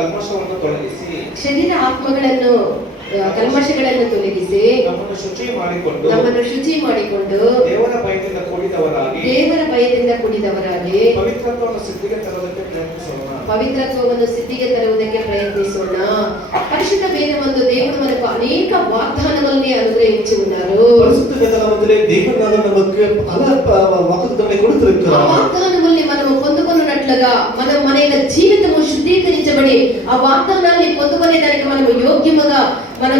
ಕಲ್ಮಶವನ್ನು ತೊಲಗಿಸಿ ಶರೀರ ಆತ್ಮಗಳನ್ನು ಕಲ್ಮಶಗಳನ್ನು ತೊಲಗಿಸಿ ನಮ್ಮನ್ನು ಶುಚಿ ಮಾಡಿಕೊಂಡು ದೇವರ ಭಯದಿಂದ ಕೂಡಿದವರಾಗಿ ಪವಿತ್ರತ್ವವನ್ನು ಸಿದ್ಧಿಗೆ ತರುವುದಕ್ಕೆ ಪ್ರಯತ್ನಿಸೋಣ. ಪರಿಶುದ್ಧ ವೇದమందు దేవుడు మనకు అనేక వాగ్దానాలను అనుగ్రహించి ఉన్నారు. పరిశుద్ధ వేదమందులే దేవుడు நமக்கு பல వాగ్దానాలను கொடுத்திருக்கிறார். ఆ వాగ్దానాలను మనము పొందుకొనున్నట్లుగా మన యొక్క జీవితము శుద్ధీకరించబడి ఆ వాగ్దానాన్ని పొందుకునే దానికి మనము యోగ్యముగా మన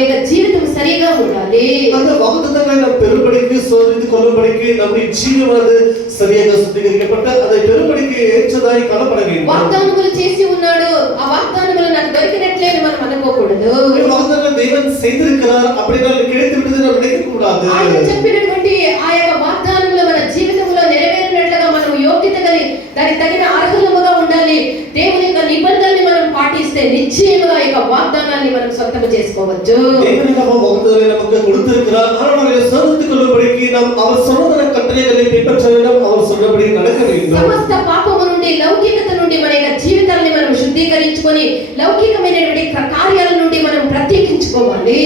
యొక్క జీవితం సరిగా ఉండాలి. அந்த வாக்குத்தத்தங்களை நாம் பெறும்படிக்கு சோதித்து கொள்ளும்படிக்கு நம்முடைய ஜீவனது சரியாக சுத்திகரிக்கப்பட்டு அதை பெறும்படிக்கு ஏற்றதாய் காணப்பட வேண்டும். వాగ్దానములు చేసి ఉన్నాడు, ఆ వాగ్దానములు నాకు దొరికినట్లే మనం అనుకోకూడదు. ఈ వాగ్దానం దేవుడు செய்திருக்கிறார் அப்படினா கிடைத்து விட்டது நாம் நினைக்க கூடாது. ఆయన చెప్పినటువంటి ఆ యొక్క వాగ్దానములు మన జీవితంలో నెరవేరినట్లుగా మనం యోగ్యత కలిగి దానికి తగిన అర్హులముగా ఉండాలి. దేవుని యొక్క నిబంధనల్ని మనం పాటిస్తే నిశ్చయముగా ఈ వాగ్దానాన్ని మనం సొంతం చేసుకోవచ్చు. దేవుని యొక్క వాగ్దానాన్ని நமக்கு கொடுத்திருக்கிறார். ஆனால் அதை சோதித்துக் கொள்ளும்படிக்கு நாம் அவர் சொன்ன கட்டளைகளை பின்பற்ற வேண்டும். அவர் சொன்னபடி நடக்க வேண்டும். సమస్త పాపము నుండి లౌకికత నుండి మన యొక్క జీవితాన్ని మనం శుద్ధీకరించుకొని లౌకికమైనటువంటి కార్యాల నుండి మనం ప్రత్యేకించుకోవాలి.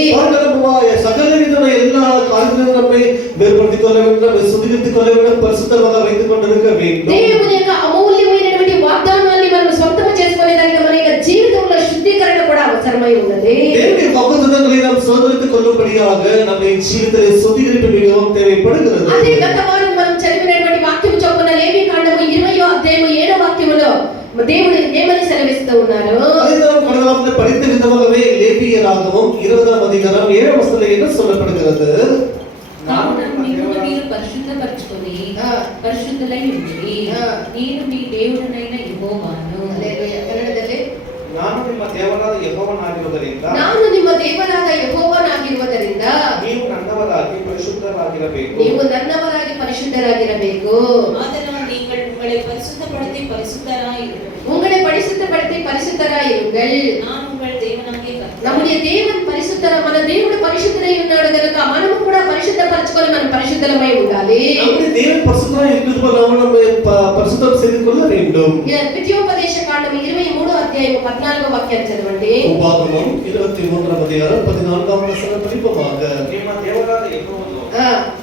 సకల విధమైన எல்லா కార్యాలను நம்மை வேறுபடுத்திக் கொள்ள வேண்டும், சுத்திகரித்துக் கொள்ள வேண்டும், பரிசுத்தமாக வைத்துக் கொண்டிருக்க வேண்டும். దేవుని యొక్క అమూల్యమైనటువంటి వాగ్దానాన్ని మనం సొంతం చేసుకునే దానికి మన యొక్క జీవితంలో శుద్ధీకరణ కూడా అవసరమై ఉన్నది. దేవుని వాగ్దానాన్ని நாம் சோதரித்துக் கொள்ளும்படியாக நம்முடைய జీవితంలో சுத்திகரிப்பு மிகவும் தேவைப்படுகிறது. అదే గత వారం మనం చదివినటువంటి వాక్యం చొప్పున లేవి కాండము 20వ అధ్యాయము 7వ వాక్యములో దేవుడు ఏమని సెలవిస్తూ ఉన్నారు? అదే మనం கடந்த படித்த விதமாகவே லேவியராகவும் 20వ అధికారం 7వ వచనంలో என்ன சொல்லப்படுகிறது? మీరు పరిశుద్ధపరచుకొని పరిశుద్ధులై ఉండి నేను మీ దేవుడనైన యెహోవాను. హల్లెలూయా. కన్నడದಲ್ಲಿ ನಾನು ನಿಮ್ಮ ದೇವರಾದ ಯೆಹೋವನಾಗಿರುವುದರಿಂದ ನೀವು ನನ್ನವರಾಗಿ ಪರಿಶುದ್ಧರಾಗಿರಬೇಕು. ஆதலால் நீங்கள் உங்களை பரிசுத்தப்படுத்தி பரிசுத்தராயிருங்கள். நான் உங்கள் தேவனாகிய கர்த்தர். நம்முடைய தேவன் మన దేవుడు పరిశుద్ధుడై ఉన్నాడు గనుక మనము కూడా పరిశుద్ధపరచుకొని మనం పరిశుద్ధమై ఉండాలి. நம்முடைய தேவன் பரிசுத்தராய் இருக்கிறதுனால நம்ம பரிசுத்தம் செய்து கொள்ள வேண்டும். ద్వితీయోపదేశ కాండం 23వ అధ్యాయం 14వ వాక్యం చదవండి. ఉపాగమం 23వ అధ్యాయం 14వ వచనం పరిపూర్ణமாக ನಿಮ್ಮ ದೇವರಾದ ಯೆಹೋವನು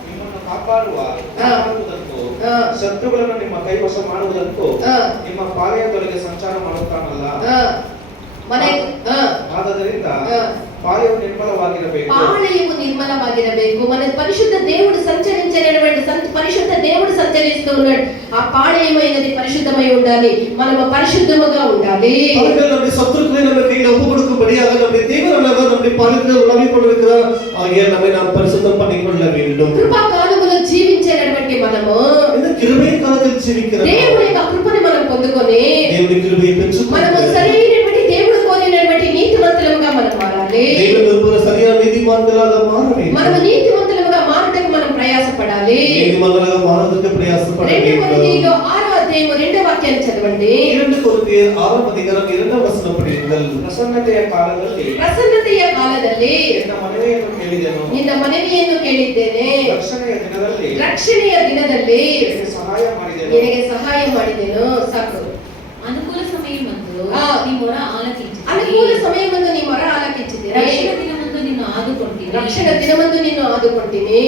ನಿಮ್ಮನ್ನು ಕಾಪಾಡುವುದಕ್ಕೂ ಶತ್ರುಗಳನ್ನು ನಿಮ್ಮ ಕೈವಶ ಮಾಡುವುದಕ್ಕೂ ನಿಮ್ಮ ಪಾಳೆಯದೊಳಗೆ ಸಂಚಾರ ಮಾಡುತ್ತಾನಲ್ಲ. ಆದ್ದರಿಂದ పాళయము నిర్మలವಾಗಿರಬೇಕು. మన పరిశుద్ధ దేవుడు పరిశుద్ధ దేవుడు సంచరిస్తూ ఉన్నాడు. ఆ పాళయమైనది పరిశుద్ధమై ఉండాలి. మనము పరిశుద్ధముగా ఉండాలి. நம்முடைய சத்துருக்களை நம்ம கையில ஒப்பு கொடுக்கும்படியாக நம்முடைய தேவன் நம்முடைய பாதத்தில் உலாவிக் கொண்டிருக்கிறார். ஆகிய நம்மை நாம் பரிசுத்தம் பண்ணிக்கொள்ள வேண்டும். కృపా కాలములో జీవించేటటువంటి మనము இந்த கிருபை காலத்தில் జీవిக்கிறோம். దేవుని యొక్క కృపను మనం పొందుకొని దేవుని కృపயை పెంచుకొని మనము సరైనటువంటి దేవుడు కోరినటువంటి నీతిమంతులుగా మనం మారాలి. దేవుని విరుద్ధ సరైన నీతిమంతులుగా మారాలి. మనము నీతిమంతులుగా మారడానికి మనం ప్రయాసపడాలి. నీతిమంతులుగా మారడానికి ప్రయాసపడాలి. 2 కొరింథీయులు 6వ అధ్యాయం 2వ వాక్యాన్ని చదవండి. 2 కొరింథీయులు 6వ అధ్యాయం 2వ వచనం పఠించండి. ಪ್ರಸನ್ನತೆಯ ಕಾಲದಲ್ಲಿ ನಿನ್ನ ಮನವಿಯನ್ನು ಕೇಳಿದ್ದೇನೆ. ರಕ್ಷಣೆಯ ದಿನದಲ್ಲಿ ನಿನಗೆ ಸಹಾಯ ಮಾಡಿದೆನು. ಸಾಕು. ಅನುಕೂಲ ಸಮಯమందు నీ మొర ఆలకించితిని. ಅನುಕೂಲ ಸಮಯమందు నీ ಮೊರ ಆಲಕಿಂಚಿತಿನಿ. ರಕ್ಷಣ ದಿನమందు నిన్ను ఆదుకొంటిని. ರಕ್ಷಣ ದಿನమందు నిన్ను ఆదుకొంటిని.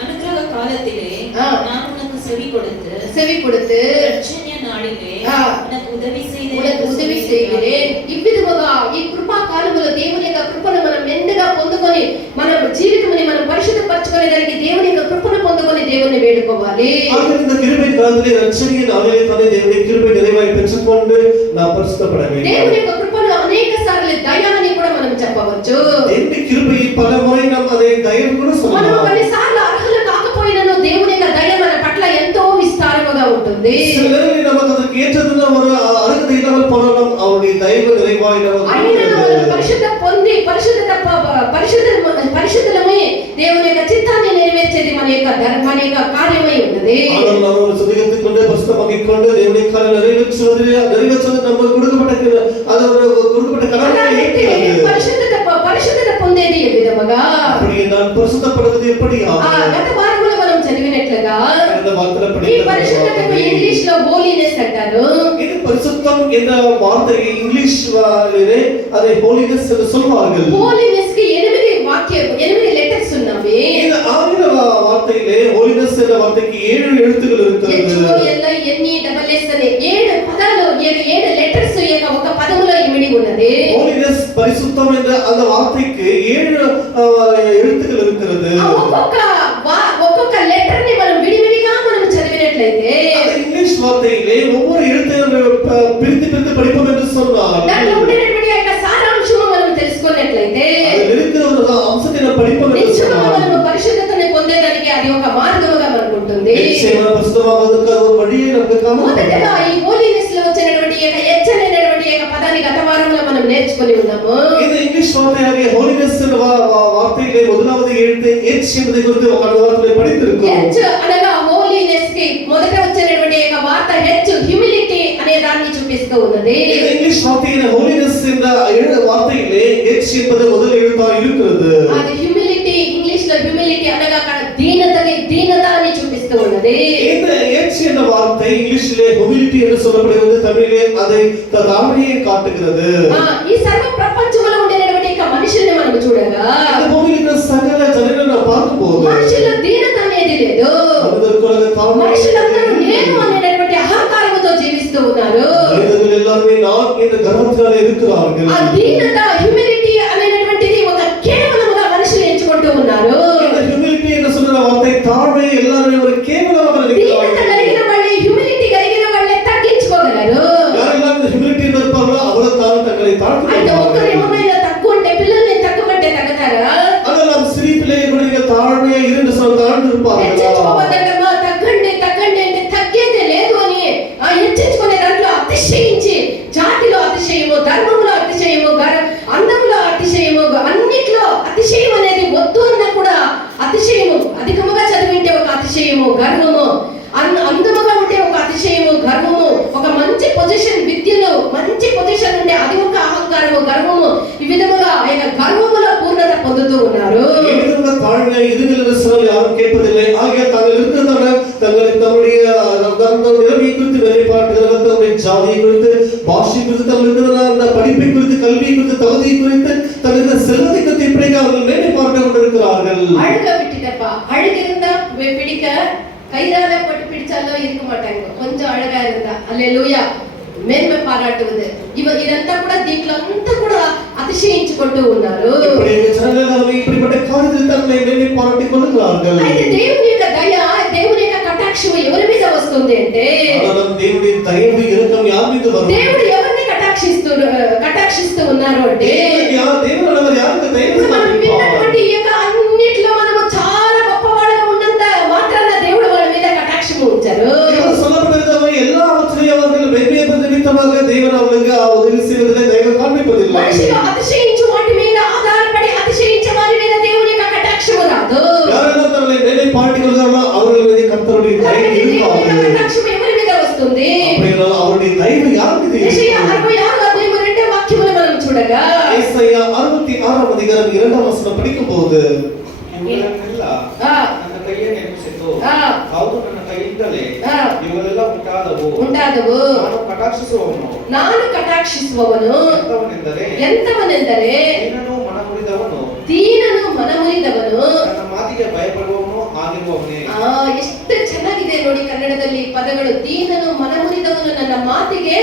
அனுக்கிரக காலத்திலே நான் உனக்கு செவி கொடுத்து ரட்சணிய நாளிலே உனக்கு உதவி செய்கிறேன். ఇవ్విధముగా ఈ కృపా కాలములో దేవుని యొక్క కృపను మనం మెండుగా పొందుకొని మన జీవితాన్ని మనం పరిశుద్ధపరచుకునే దానికి దేవుని యొక్క కృపను పొందుకొని దేవుని వేడుకోవాలి. இந்த கிருபை காலத்திலே ரட்சணிய நாளிலே தானே దేవుని கிருபை நிறைவாய் பெற்றுக்கொண்டு நாம் பரிசுத்தப்பட வேண்டும். దేవుని యొక్క కృపను అనేక సార్లు దయ అని కూడా మనం చెప్పవచ్చు. దేవుని கிருபை పలముறை நாம் அதை దయను కూడా சொல்லலாம். మనం కొన్నిసార్లు అర్హులు కాకపోయినను దేవుని యొక్క దయ మన పట్ల ఎంతో విస్తారముగా ఉంటుంది. சிலரில் நமக்கு அதற்கு ஏற்றதுள்ள ஒரு அருகதை இல்லாமல் போனாலும் அவருடைய தயவு நிறைவாய் நமக்கு పరిశుద్ధ పొంది పరిశుద్ధమై దేవుని యొక్క చిత్తాన్ని నెరవేర్చేది మన యొక్క కార్యమై ఉన్నది. మనం சுத்திகரித்துக் கொண்டு பரிசுத்தமாக்கிக் கொண்டு தேவனுடைய காரியம் நிறைவேற்றுவது நமக்கு கொடுக்கப்பட்ட அது ஒரு கொடுக்கப்பட்ட கடமை. పరిశుద్ధత పొందేది ఏ విధముగా? அப்படி நான் பரிசுத்தப்படுவது எப்படியா? గత వారంలో మనం చదివినట్లుగా அந்த వార్తల ఈ పరిశుద్ధతకు ఇంగ్లీష్ లో హోలీనెస్ అంటారు. ఇది பரிசுத்தம் என்ற வார்த்தையை இங்கிலீஷிலே அதை holiness என்று சொல்வார்கள். holiness కి 8 లెటర్స్ ఉన్నవి. இந்த ஆங்கில வார்த்தையிலே holiness என்ற வார்த்தைக்கு 7 எழுத்துக்கள் இருக்கிறது. HOLINESS అనే 7 పదాలు 7 లెటర్స్ యొక్క ఒక పదములో ఇమిడి ఉన్నది. holiness பரிசுத்தம் என்ற அந்த வார்த்தைக்கு 7 எழுத்துக்கள் இருக்கிறது. ఒక్కొక్క లెటర్ ని మనం విడివిడిగా మనం చదివినట్లయితే ఇంగ్లీష్ వార్తయిலே ஒவ்வொரு எழுத்தையும் பிரித்து பிரித்து படிப்போம் என்று சொன்னார். దాంట్లో ఉండేటువంటి యొక్క సారాంశం మనం తెలుసుకున్నట్లయితే அதில் இருக்கிற ஒரு అంశத்தை நாம் படிப்போம் என்று சொன்னார். మనం పరిశుద్ధతని పొందేదానికి అది ఒక మార్గముగా మనకు ఉంటుంది. నిశ్చయమైన పరిశుద్ధమాగుటకు ఒక వడియే நமக்கு కావాలి. మొదటగా ఈ హోలీనెస్ లో వచ్చినటువంటి యొక్క హెచ్చనేటువంటి యొక్క పదాన్ని గత వారంలో మనం నేర్చుకొని ఉన్నాము. இந்த ఇంగ్లీష్ వార్తయాగే holiness என்ற வார்த்தையிலே முதலாவது எழுத்து H என்பதை குறித்து ఒక వార్తలో படித்திருக்கிறோம். H అనగా హోలీనెస్ కి మొదట వచ్చినటువంటి యొక్క వార్త H హ్యూమిలిటీ అనే దాన్ని చూపిస్తూ ఉన్నది. இந்த ఇంగ్లీష్ వార్తయిலே holiness என்ற வார்த்தையிலே H என்பது முதல் எழுத்தாக இருக்கிறது. అది హ్యూమిలిటీ ఇంగ్లీష్ లో హ్యూమిలిటీ అనగా దీనత అని చూపిస్తూ ఉన్నది. இந்த H என்ற வார்த்தை இங்கிலீஷிலே humility என்று சொல்லப்படுகிறது. தமிழிலே அதை தாழ்மையை காட்டுகிறது. ఈ సర్వ ప్రపంచంలో ఉండేటువంటి యొక్క మనుషుల్ని మనం చూడగా இந்த பூமியில சகல ஜனங்களை பார்க்கும்போது మనుషుల్లో దీనత అనేది లేదు. మనుషులందరూ నేను అనేటువంటి అహంకారముతో జీవిస్తూ ఉన్నారు. மனிதர்கள் எல்லாரும் நான் என்ற கர்வத்தினாலே இருக்கிறார்கள். ఆ దీనత హ్యూమిలిటీ అనేటువంటిది ఒక కేవలముగా మనుషులు ఎంచుకుంటూ ఉన్నారు. இந்த humility என்று சொல்ற வார்த்தை தாழ்மை எல்லாரும் ஒரு கேవலமாக நினைக்கிறார்கள். దీనత కలిగిన వాళ్ళే హ్యూమిలిటీ కలిగిన వాళ్ళే తగ్గించుకోగలరు. யாரெல்லாம் இந்த humility இருப்பார்களோ அவர்கள் தான் தங்களை అయితే ఒక్కరు தாழ்த்துகிறார்கள். ఏమైనా తక్కువ ఉంటే పిల్లల్ని తక్కువంటే తగ్గుతారా? ஆனால் நாம் சிறிய பிள்ளைகளுடைய தாழ்மையை இருந்து சொல்ல தாழ்ந்து இருப்பார்கள். హెచ్చించుకోవద్దమ్మా, తగ్గండి అంటే తగ్గేదే లేదు అని హెచ్చించుకునే దాంట్లో అతిశయించి జాతిలో అతిశయము, ధర్మంలో అతిశయము, అందములో అతిశయము, అన్నిట్లో అతిశయం అనేది వద్దు అన్నా కూడా అతిశయము అధికముగా చదివింటే ఒక అతిశయము, గర్వము, అందముగా ఉంటే ఒక అతిశయము, గర్వము, ఒక మంచి పొజిషన్ విద్యలో మంచి పొజిషన్ ఉంటే అది ఒక అహంకారము, గర్వము, ఈ విధముగా ఆయన గర్వములో పూర్ణత పొందుతూ ఉన్నారు. தாழ்மையை இதுகள் சொன்னால் யாரும் கேட்பதில்லை. ஆகிய தாங்கள் இருக்கிறதான தங்களுடைய நிலைமை குறித்து வெளிப்பாட்டுகள், தங்களுடைய ஜாதியை குறித்து, பாஷை குறித்து, தங்களுக்கு அந்த படிப்பை குறித்து, கல்வி குறித்து, தகுதியை குறித்து, தங்களுக்கு செல்வதை குறித்து இப்படி அவர்கள் மேலே பார்க்க கொண்டிருக்கிறார்கள். அழுக விட்டுட்டப்பா, அழுகிருந்தா பிடிக்க கைரால போட்டு பிடிச்சாலும் இருக்க மாட்டாங்க. கொஞ்சம் அழகா இருந்தா அல்லேலூயா మేన్మే పారాటుவது ఇదంతా కూడా దీంట్లో అంతా కూడా అతిశయించుకుంటూ ఉన్నారు. இப்படிப்பட்ட காரியத்தில் தங்களை மேன்மை பாராட்டிக் கொள்கிறார்கள். అయితే దేవుని యొక్క దయ, దేవుని యొక్క కటాక్షం ఎవరి మీద వస్తుంది అంటే దేవుడి దయవు ఇరకం యార్ మీద వస్తుంది. దేవుడు ఎవరిని కటాక్షిస్తూ ఉన్నారు అంటే దేవుడు యాருக்கு దయవు మనం విన్నటువంటి ఈ యొక్క అన్నిట్లో మనము చాలా గొప్పవాళ్ళగా ఉన్నంత మాత్రాన దేవుడు వాళ్ళ మీద కటాక్షం ఉంచారు. எல்லாவற்றையும் அவர்கள் மேன்மையான நிமித்தமாக தேவன் அவர்களுக்கு உதவி செய்வதிலே தயவு காண்பிப்பதில்லை. మనుషులు అతిశయించు వాటి మీద ఆధారపడి అతిశయించే వారి మీద దేవుని యొక్క కటాక్షము రాదు. யாரெல்லாம் தங்களை மேலே பாட்டிக்கொள்கிறார்களோ அவர்கள் மீது கர்த்தருடைய தயவு இருக்கிறது. కటాక్షం ఎవరి మీద వస్తుంది? அப்படினால் அவருடைய தயவு யார் மீது இருக்கிறது? యెషయా 66:2 వాక్యములు మనం చూడగా యెషయా 66 అధికారం 2వ వచనం படிக்கும்போது ಇವರೆಲ್ಲ ನನ್ನ ಕೈಯ ನೆನಪಿಸಿತು ಹೌದು ನನ್ನ ಕೈಯಿಂದಲೇ ಇವೆಲ್ಲ ಉಂಟಾದವು ನಾನು ಕಟಾಕ್ಷಿಸುವವನು ಎಂತವನೆಂದರೆ ದೀನನು ಮನಮುರಿದವನು ನನ್ನ ಮಾತಿಗೆ ಭಯಪಡುವವನು ಆಗಿರುವವನೇ. ಎಷ್ಟು ಚೆನ್ನಾಗಿದೆ ನೋಡಿ ಕನ್ನಡದಲ್ಲಿ ಪದಗಳು. ದೀನನು ಮನಮುರಿದವನು ನನ್ನ ಮಾತಿಗೆ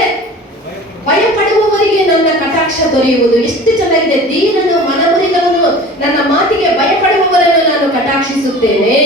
ಭಯಪಡುವವರಿಗೆ ನನ್ನ ಕಟಾಕ್ಷ ದೊರೆಯುವುದು. ಎಷ್ಟು ಚೆನ್ನಾಗಿದೆ. ದೀನನು ಮನಮುರಿದವನು ನನ್ನ ಮಾತಿಗೆ ಭಯಪಡುವವರನ್ನು ನಾನು ಕಟಾಕ್ಷಿಸುತ್ತೇನೆ.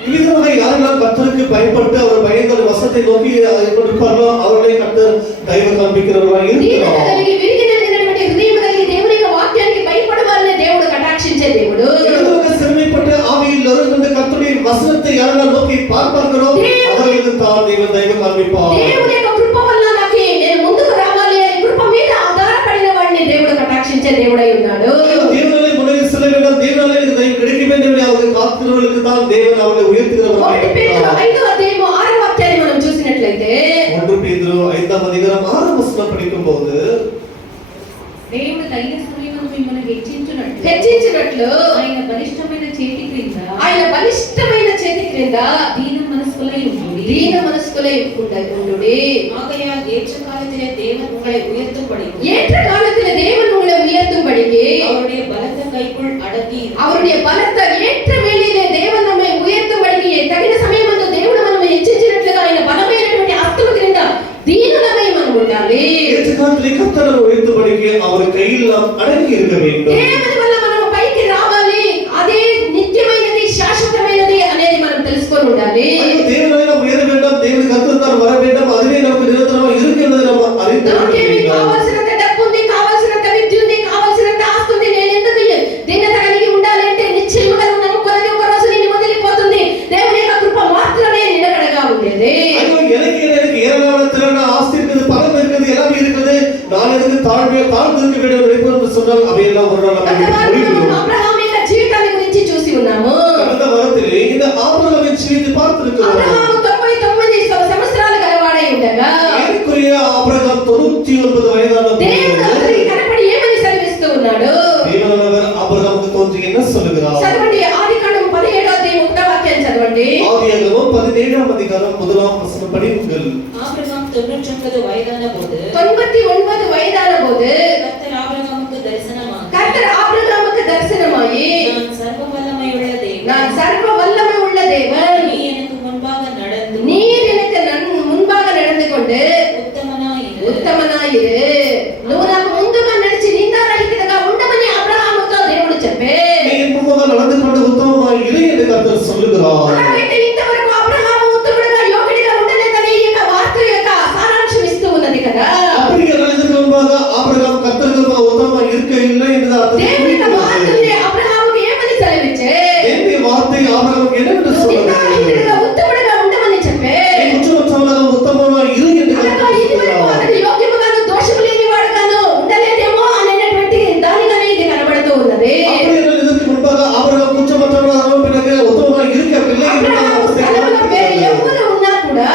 ಈ ವಿಧವಾಗಿ ಯಾರೆல்லாம் ಕರ್ತருக்கு பயப்பட்டு அவர் பயந்த வசத்தை நோக்கி கொண்டிருப்பார்களோ அவர்களை கர்த்தர் దైవ కాంపిக்கிறவராய் இருக்கிறார். దీనతలిగి విరిగినటువంటి హృదయముగలిగి దేవుని యొక్క వాక్యానికి భయపడవాలనే దేవుడు కటాక్షించే దేవుడు. இதுவரை சிறுமைப்பட்ட ஆவியில் நொறுங்குண்ட கர்த்தருடைய வசனத்தை யாரெல்லாம் நோக்கி பார்ப்பார்களோ அவர்களுக்கு தான் தேவன் దైవ కాంపిப்பார். దేవుని యొక్క కృప వల్ల నాకు నేను ముందుకు రావాలి అనే కృప మీద ఆధారపడిన వాడిని దేవుడు కటాక్షించే దేవుడై ఉన్నాడు. దేవుని మునగి సెల வேண்டும். దేవుని దైవ கிடைக்க வேண்டும் என்று அவர்கள் காத்துகிறவர்களுக்கு தான் தேவன் அவர்களை உயர்த்துகிறவராய் இருக்கிறார். 5వ అధ్యాయం 6వ వాక్యాన్ని మనం చూసినట్లయితే 1 పేతురు 5వ అధ్యాయం 6వ వచనం படிக்கும்போது దేవుడు ధైర్యస్తులను మిమ్మల్ని హెచ్చించినట్లు ఆయన బలిష్టమైన చేతి క్రింద దీన మనస్కులై ఉండుడి. దీన మనస్కులై ఉండుడి. ஆகையால் ஏற்ற காலத்திலே தேவன் உங்களை உயர்த்தும்படிக்கு ஏற்ற காலத்திலே தேவன் உங்களை உயர்த்தும்படிக்கு அவருடைய பலத்த கைக்குள் அடங்கி அவருடைய బలత ఏట్ర వేళలో దేవుడు நம்மை ఉయర్తుబడికి తగిన సమయమందు దేవుడు మనల్ని హెచ్చించినట్లుగా ఆయన బలమైనటువంటి హస్తము క్రింద దీనులమై మనం ఉండాలి. ஏற்றகாலத்திலே கர்த்தர் நம்மை உயர்த்தும்படிக்கு அவர் கையில் நாம் அடங்கி இருக்க வேண்டும். దేవుని వల్ల మనం పైకి రావాలి. అదే నిత్యమైనది శాశ్వతమైనది అనేది మనం తెలుసుకొని ఉండాలి. தேவனை நாம் உயர வேண்டாம், தேவனுக்கு கர்த்தர் வர வேண்டாம், அதுவே நமக்கு நிரந்தரமாக இருக்கு என்பதை நாம் அறிந்து నాకేమి కావాల్సినంత డబ్బు ఉంది, కావాల్సినంత విద్య ఉంది, కావాల్సినంత ఆస్తి ఉంది, నేను ఎందుకు దీనత కలిగి ఉండాలి అంటే నిశ్చయముగా నువ్వు నమ్ముకున్నది ఒక రోజు నిన్ను వదిలిపోతుంది. దేవుని యొక్క కృప మాత్రమే నిలకడగా ఉండేది. எனக்கு ஏராளமான திறன ஆஸ்தி இருக்குது, பணம் இருக்குது, எல்லாமே இருக்குது, நான் எதுக்கு தாழ்ந்து இருக்க வேண்டும் நினைப்பேன் சொன்னால் அவையெல்லாம் ஒரு நாள் అబ్రహాము యొక్క జీవితాన్ని గురించి చూసి ఉన్నాము. கடந்த வாரத்திலே இந்த ஆபிரகாமின் ஜீவித்தை பார்த்திருக்கிறோம். అబ్రహాము 99 సంవత్సరాలు గలవాడై ఉండగా ஏறக்குறைய ஆபிரகாம் 99 வயதான దేవుడు అతనికి కనపడి ఏమని సెలవిస్తూ ఉన్నాడు? தேவனானவர் ஆபிரகாமுக்கு தோன்றி என்ன சொல்லுகிறார்? చదవండి. ఆదికాండం 17వ అధ్యాయం 1వ వాక్యాన్ని చదవండి. ஆதியாகமம் 17ஆம் அதிகாரம் 1ஆம் வசனம் படியுங்கள். ஆபிரகாம் 99 வயதான போது 99 வயதான போது கர்த்தர் ஆபிரகாமுக்கு தரிசனமாகி நான் சர்வ வல்லமையுள்ள தேவன், நான் சர்வ வல்லமை உள்ள தேவன், நீ எனக்கு முன்பாக நடந்து நீர் எனக்கு முன்பாக நடந்து கொண்டு ఉత్తమనాయిరు, నువ్వు నాకు ముందుగా నడిచి నిందారహితంగా ఉండమని అబ్రహాముతో దేవుడు చెప్పే. நீ முன்பாக நடந்து கொண்டு உத்தமமாய் இரு என்று கர்த்தர் சொல்லுகிறார். అలాగైతే ఇంతవరకు అబ్రహాము ఉత్తముడుగా యోగ్యుడిగా ఉండలేదని ఈ యొక్క వార్త యొక్క సారాంశం ఇస్తూ ఉన్నది కదా. அப்படியே இதற்கு முன்பாக ஆபிரகாம் கர்த்தருக்கு உத்தமமாய் இருக்க இல்லை என்று அர்த்தம். దేవుని యొక్క వార్తని అబ్రహాముకు ఏమని సెలవిచ్చే? தேவனுடைய வார்த்தை ஆபிரகாமுக்கு என்னவென்று சொல்லுகிறது? ఉత్తముడుగా ఉండమని చెప్పే. குற்றமற்றவனாக உத்தமமாய் இரு என்று கர்த்தர் சொல்லுகிறார். అతడు యోగ్యముగాను దోషము లేనివాడుగాను ఉండలేదేమో అనేటువంటి దానిగానే ఇది కనబడుతూ ఉన్నది. அப்படியே இதற்கு முன்பாக ஆபிரகாம் குற்றமற்றவனாக பிறகு உத்தமமாய் இருக்கவில்லை என்று స్థలంలో వేరే ఎవరు ఉన్నా కూడా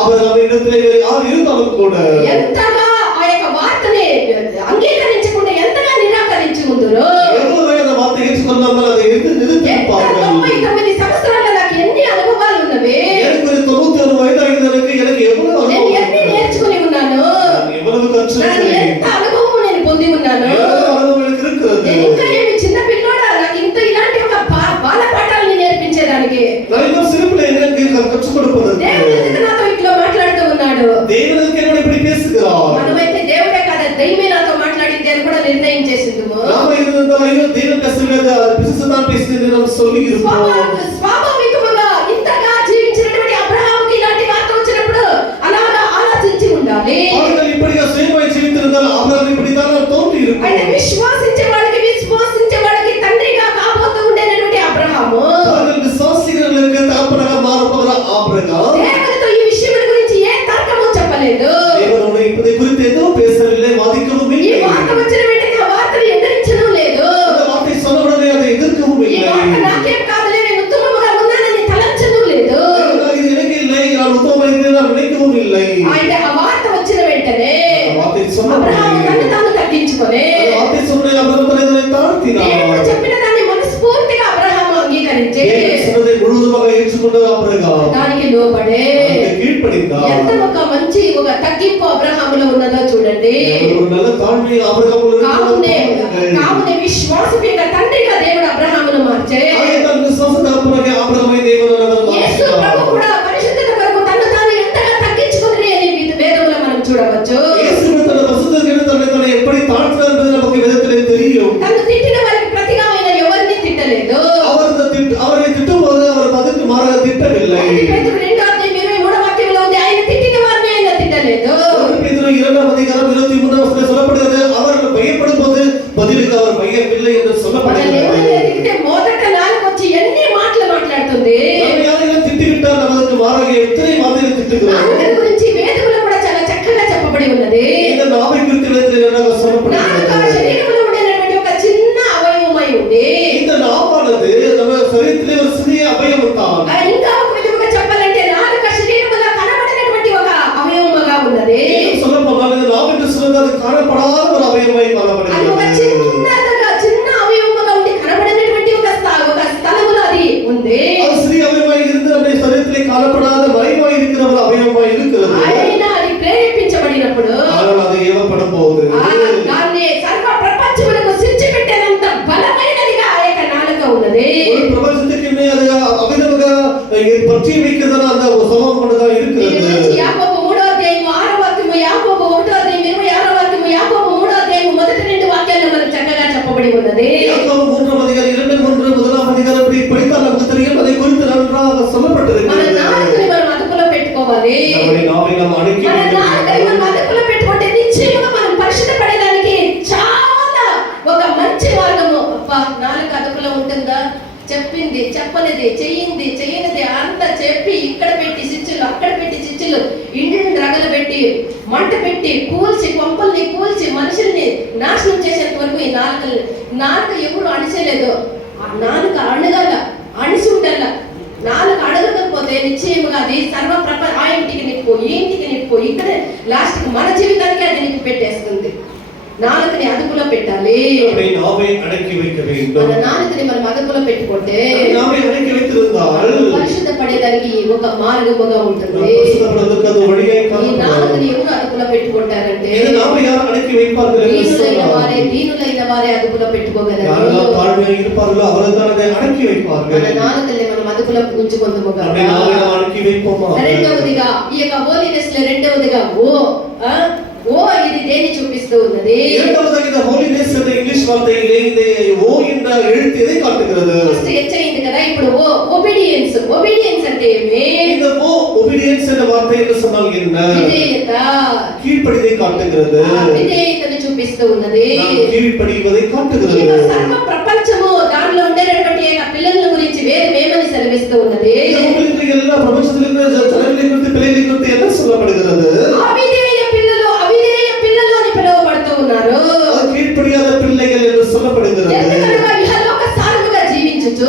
ஆபிரகாம் இடத்திலே வேறு யார் இருந்தாலும் கூட ఎంతగా ఆ యొక్క వార్తని అంగీకరించకుండా ఎంతగా నిరాకరించి ఉందరో, எவ்வளவு அந்த வார்த்தை ஏற்றுக்கொள்ளாமல் அதை நிறுத்திருப்பார்கள். 99 సంవత్సరాల నాకు ఎన్ని అనుభవాలు ఉన్నవి, எனக்கு ஒரு 91 வயதாகியதற்கு எனக்கு எவ்வளவு నేను அனுபவம் ఎన్ని నేర్చుకుని ఉన్నాను, நான் எவ்வளவு నాకు கற்றுக்கிறேன், ఎంత అనుభవం నేను పొంది ఉన్నాను. எவ்வளவு அனுபவம் எனக்கு இருக்கிறது. నేను ఇంకా ఏమి చిన్న పిల్లోడా, నాకు ఇంత ఇలాంటి ఒక బాల పాఠాలను నేర్పించేదానికి நான் இன்னும் சிறு பிள்ளை எனக்கு கற்றுக் கொடுப்பதற்கு దేవుడు ఎందుకు నాతో ఇట్లా మాట్లాడుతూ ఉన్నాడు? தேவனுக்கு என்னோட இப்படி பேசுகிறார். మనమైతే దేవుడే కదా దైవమే నాతో మాట్లాడింది అని కూడా నిర్ణయం చేసిందుము. நாம இருந்தால் ஐயோ தேவன் பேசுகிறது, பிசுதான் பேசுகிறது நாம் சொல்லி இருப்போம். స్వాభావికముగా ఇంతగా జీవించినటువంటి అబ్రహాముకి ఇలాంటి వార్త వచ్చినప్పుడు అలాగా ఆలోచించి ఉండాలి. அவர்கள் இப்படியா சுயமாய் ஜீவித்திருந்தால் ஆபிரகாம் இப்படித்தான் தோன்றி అంటే இருக்கும். విశ్వాసించే వాళ్ళకి తండ్రిగా కాబోతూ ఉండేటువంటి అబ్రహాము அவர்கள் விசுவாசிகளுக்கு தகப்பனாக மாறப்போகிற ஆபிரகாம் దేవునితో ఈ విషయం గురించి ఏ తర్కము చెప్పలేదు. தேவனோடு இப்பதை குறித்து எதுவும் பேசவில்லை, வாதிக்கவும் ఈ இல்லை. వార్త వచ్చిన వెంటనే ఆ వార్తను ఎదిరించడం లేదు. அந்த வார்த்தை சொன்ன உடனே அதை எதிர்க்கவும் ఈ இல்லை. వార్త నాకేం కాదులే, నేను ఉత్తమముగా ఉన్నానని తలంచడం లేదు. இது எனக்கு இல்லை, நான் உத்தமமாக நான் நினைக்கவும் இல்லை. అంటే ఆ వార్త వచ్చిన వెంటనే அந்த வார்த்தை சொன்ன అబ్రహాము உடனே తను తాను తగ్గించుకొని அந்த வார்த்தை சொன்ன அபிரகாம் தன்னை தாழ்த்தினார். దేవుడు చెప్పిన దాన్ని మనస్ఫూర్తిగా అబ్రహాము అంగీకరించి தேவன் சொன்னதை முழுவதுமாக ஏற்றுக்கொண்ட ஆபிரகாம் దానికి లోబడే அதற்கு கீழ்ப்படிந்தார். ఎంత ఒక మంచి ఒక తగ్గింపు అబ్రహాములో ఉన్నదో చూడండి. ஒரு நல்ல தாழ்மை ஆபிரகாமுல కావునే విశ్వాసపు యొక్క తండ్రిగా దేవుడు అబ్రహామును మార్చే. தன் விசுவாச தகப்பனாகிய ஆபிரகாமை தேவனானவர் యేసు ప్రభు కూడా పరిశుద్ధత కొరకు తన్ను తాను ఎంతగా తగ్గించుకుని అని వేదములో మనం చూడవచ్చు. இயேசு தன்னை பரிசுத்தத்திற்கு தன்னை எப்படி தாழ்த்தினார் என்பது நமக்கு வேதத்திலே தெரியும். తను తిట్టిన వారికి ప్రతిగా ఆయన ఎవరిని తిట్టలేదు. அவரை திட்டும்போது அவர் பதிலுக்கு மாறாக திட்டவில்லை. పేతురు 2:23వ వాక్యంలో ఉంది, ఆయన తిట్టిన వారిని ఆయన తిట్టలేదు. பேதுரு 2ஆம் அதிகாரம் 23ஆம் வசனத்தில் சொல்லப்படுகிறது, அவர்கள் பயப்படும் போது பதிலுக்கு அவர் பயமில்லை என்று మనల్ని சொல்லப்படுகிறது. ఎవరైనా తిట్టితే మొదట నాలుగు వచ్చి ఎన్ని మాటలు మాట్లాడుతుంది. நம்ம யாரையும் திட்டிவிட்டால் நமக்கு மாறாக எத்தனை வார்த்தைகளை திட்டுகிறோம். నాలుగు గురించి వేదములో కూడా చాలా చక్కగా చెప్పబడి ఉన్నది. இந்த நாவை குறித்து வேதத்தில் என்னவாக నాలుక சொல்லப்படுகிறது? శరీరంలో ఉండేటువంటి ఒక చిన్న అవయవమై ఉంది. இந்த நாவானது நம்ம சரீரத்திலே ஒரு சிறிய அவயவம் தான். ఇంకా ఒక విధముగా చెప్పాలంటే నాలుక శరీరములో కనబడినటువంటి ఒక అవయవముగా ఉన్నది. இன்னும் சொல்லப்போனால் இந்த நாவு என்று சொல்வது அது காணப்படாத ஒரு அவயவமாய் అది ఒక காணப்படுகிறது. చిన్న అవయవముగా ఉండి కనబడినటువంటి ఒక స్థలములో అది ఉంది. அது சிறிய அவயவமாய் இருந்து நம்முடைய சரீரத்திலே காணப்படாத மறைவாய் இருக்கிற பற்றி வைக்கிறதான அந்த சுபாவம் கொண்டுதான் இருக்கிறது. యాకోబు 3వ అధ్యాయము 6వ వాక్యము, యాకోబు 1వ అధ్యాయము 26వ వాక్యము, యాకోబు 3వ అధ్యాయము మొదటి 2 వాక్యాల్లో మనకు చక్కగా చెప్పబడి ఉన్నది. யாக்கோபு 3ஆம் அதிகாரம் 2 முதலாம் அதிகாரம் இப்படி படித்தால் நமக்கு தெரியும், அதை குறித்து நன்றாக சொல்லப்பட்டிருக்கிறது. మన నాలుకని మనం అదుపులో పెట్టుకోవాలి. நம்முடைய நாவை நாம் அடக்கி మన నాలుకని మనం అదుపులో పెట్టుకుంటే నిశ్చయంగా మనం పరిశుద్ధపడడానికి చాలా ఒక మంచి మార్గము. అబ్బా, నాలుక అదుపులో ఉంటుందా? చెప్పింది చెప్పనిది చెయ్యింది చెయ్యనిది అంతా చెప్పి ఇక్కడ పెట్టి చిచ్చులు అక్కడ పెట్టి చిచ్చులు ఇంటిని రగలబెట్టి మంట పెట్టి కూల్చి కొంపల్ని కూల్చి మనుషుల్ని నాశనం చేసేంత వరకు ఈ నాలుక ఎప్పుడు అణిచలేదు. ఆ నాలుక అణగల అణిసి ఉండల. నాలుక అడగకపోతే నిశ్చయముగా అది ఆ ఇంటికి నిప్పు, ఈ ఇంటికి నిప్పు, ఇక్కడే లాస్ట్ మన జీవితానికి అది నిప్పు పెట్టేస్తుంది. నాలుకని అదుపులో పెట్టాలి. நாவை அடக்கி வைக்க வேண்டும். మన నాలుకని మనం అదుపులో పెట్టుకుంటే நாவை அடக்கி வைத்திருந்தால் పరిశుద్ధపడేదానికి ఒక మార్గముగా ఉంటుంది. పరిశుద్ధపడేందుకు అది వడిగా కాదు. ఈ నాలుకని ఎవరు అదుపులో పెట్టుకుంటారంటే இந்த நாவை யார் அடக்கி வைப்பார்கள் என்று சொன்னால் దీనులైన వారే అదుపులో పెట్టుకోగలరు. யாரெல்லாம் தாழ்மையாக இருப்பார்களோ அவர்கள் அதை அடக்கி வைப்பார்கள். మన నాలుకల్ని మనం అదుపులో ఉంచుకుందాము. நம்முடைய நாவை நாம் அடக்கி வைப்போமா? రెండవదిగా ఈ యొక్క హోలీనెస్ లో రెండవదిగా ఓ ఇది దేన్ని చూపిస్తూ ఉన్నది? இரண்டாவதாக இந்த ஹோலினஸ் என்ற இங்கிலீஷ் வார்த்தையிலே இந்த ஓ என்ற எழுத்து எதை காட்டுகிறது? ఫస్ట్ హెచ్చరింది కదా, ఇప్పుడు ఒబీడియన్స్. ఒబీడియన్స్ అంటే ఏమి? இந்த ஓ ஒபீடியன்ஸ் என்ற வார்த்தை என்று சொன்னால் என்ன? విధేయత. கீழ்ப்படிதலை காட்டுகிறது. విధేయతను చూపిస్తూ ఉన్నది. కీழ்పడివதை కాட்டுகிறது. ఈ సర్వ ప్రపంచము దానిలో ఉండేటటువంటి పిల్లల గురించి వేదం ఏమని సెలవిస్తూ ఉన్నది? உங்களுக்கு எல்லா பிரபஞ்சத்தில் இருக்கிற ஜனங்களை குறித்து பிள்ளைகளை குறித்து என்ன சொல்லப்படுகிறது? అవిధేయ పిల్లలు అని పిలువబడుతూ ఉన్నారు. கீழ்ப்படியாத பிள்ளைகள் என்று சொல்லப்படுகிறது. ఎందుకనగా ఇహలోక సారముగా జీవించుచు,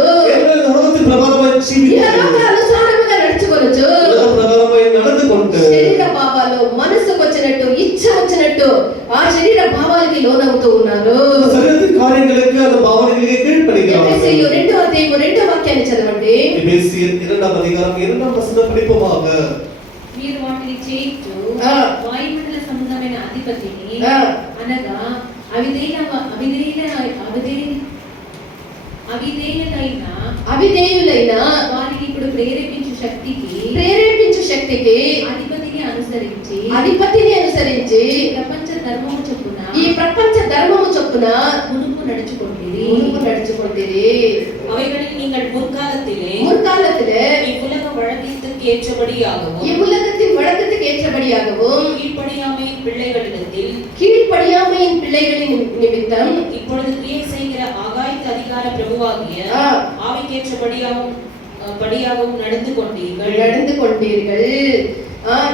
உலகத்தின் பிரகாரமாய் ஜீவித்து, ఇహలోక అనుసారముగా నడుచుకొనుచు, பிரகாரமாய் நடந்து கொண்டு శరీర భావాలు మనసుకు వచ్చినట్టు ఇచ్చ వచ్చినట్టు ఆ శరీర భావాలకి లోనవుతూ ఉన్నారు. శరీరத்தின் కార్యங்களுக்கு அந்த பாவனைகளுக்கு கீழ்ப்படிகிறார்கள். ఎఫెసీయులు 2వ అధ్యాయము 2వ వాక్యాన్ని చదవండి. ఎఫెసీయులు 2వ అధ్యాయం 2వ వచనం படிப்போமாக. మీరు వాటిని చేయించు వాయుమండల సంబంధమైన అధిపతిని అనగా అవిధేయులైన వారికి ఇప్పుడు ప్రేరేపించు శక్తికి అధిపతిని అనుసరించి ఈ ప్రపంచ ధర్మము చొప్పున మునుపు నడుచుకొండిరి. அவைகளில் நீங்கள் முற்காலத்திலே இவ்வுலக வழக்கத்துக்கு ஏற்றபடியாகவும் இவ்வுலகத்தின் வழக்கத்துக்கு ஏற்றபடியாகவும் கீழ்ப்படியாமையின் பிள்ளைகளின் நிமித்தம் இப்பொழுது கிரியை செய்கிற ஆகாயத்து அதிகார பிரபுவாகிய ஆவிக்கேற்றபடியாகவும் நடந்து கொண்டீர்கள்.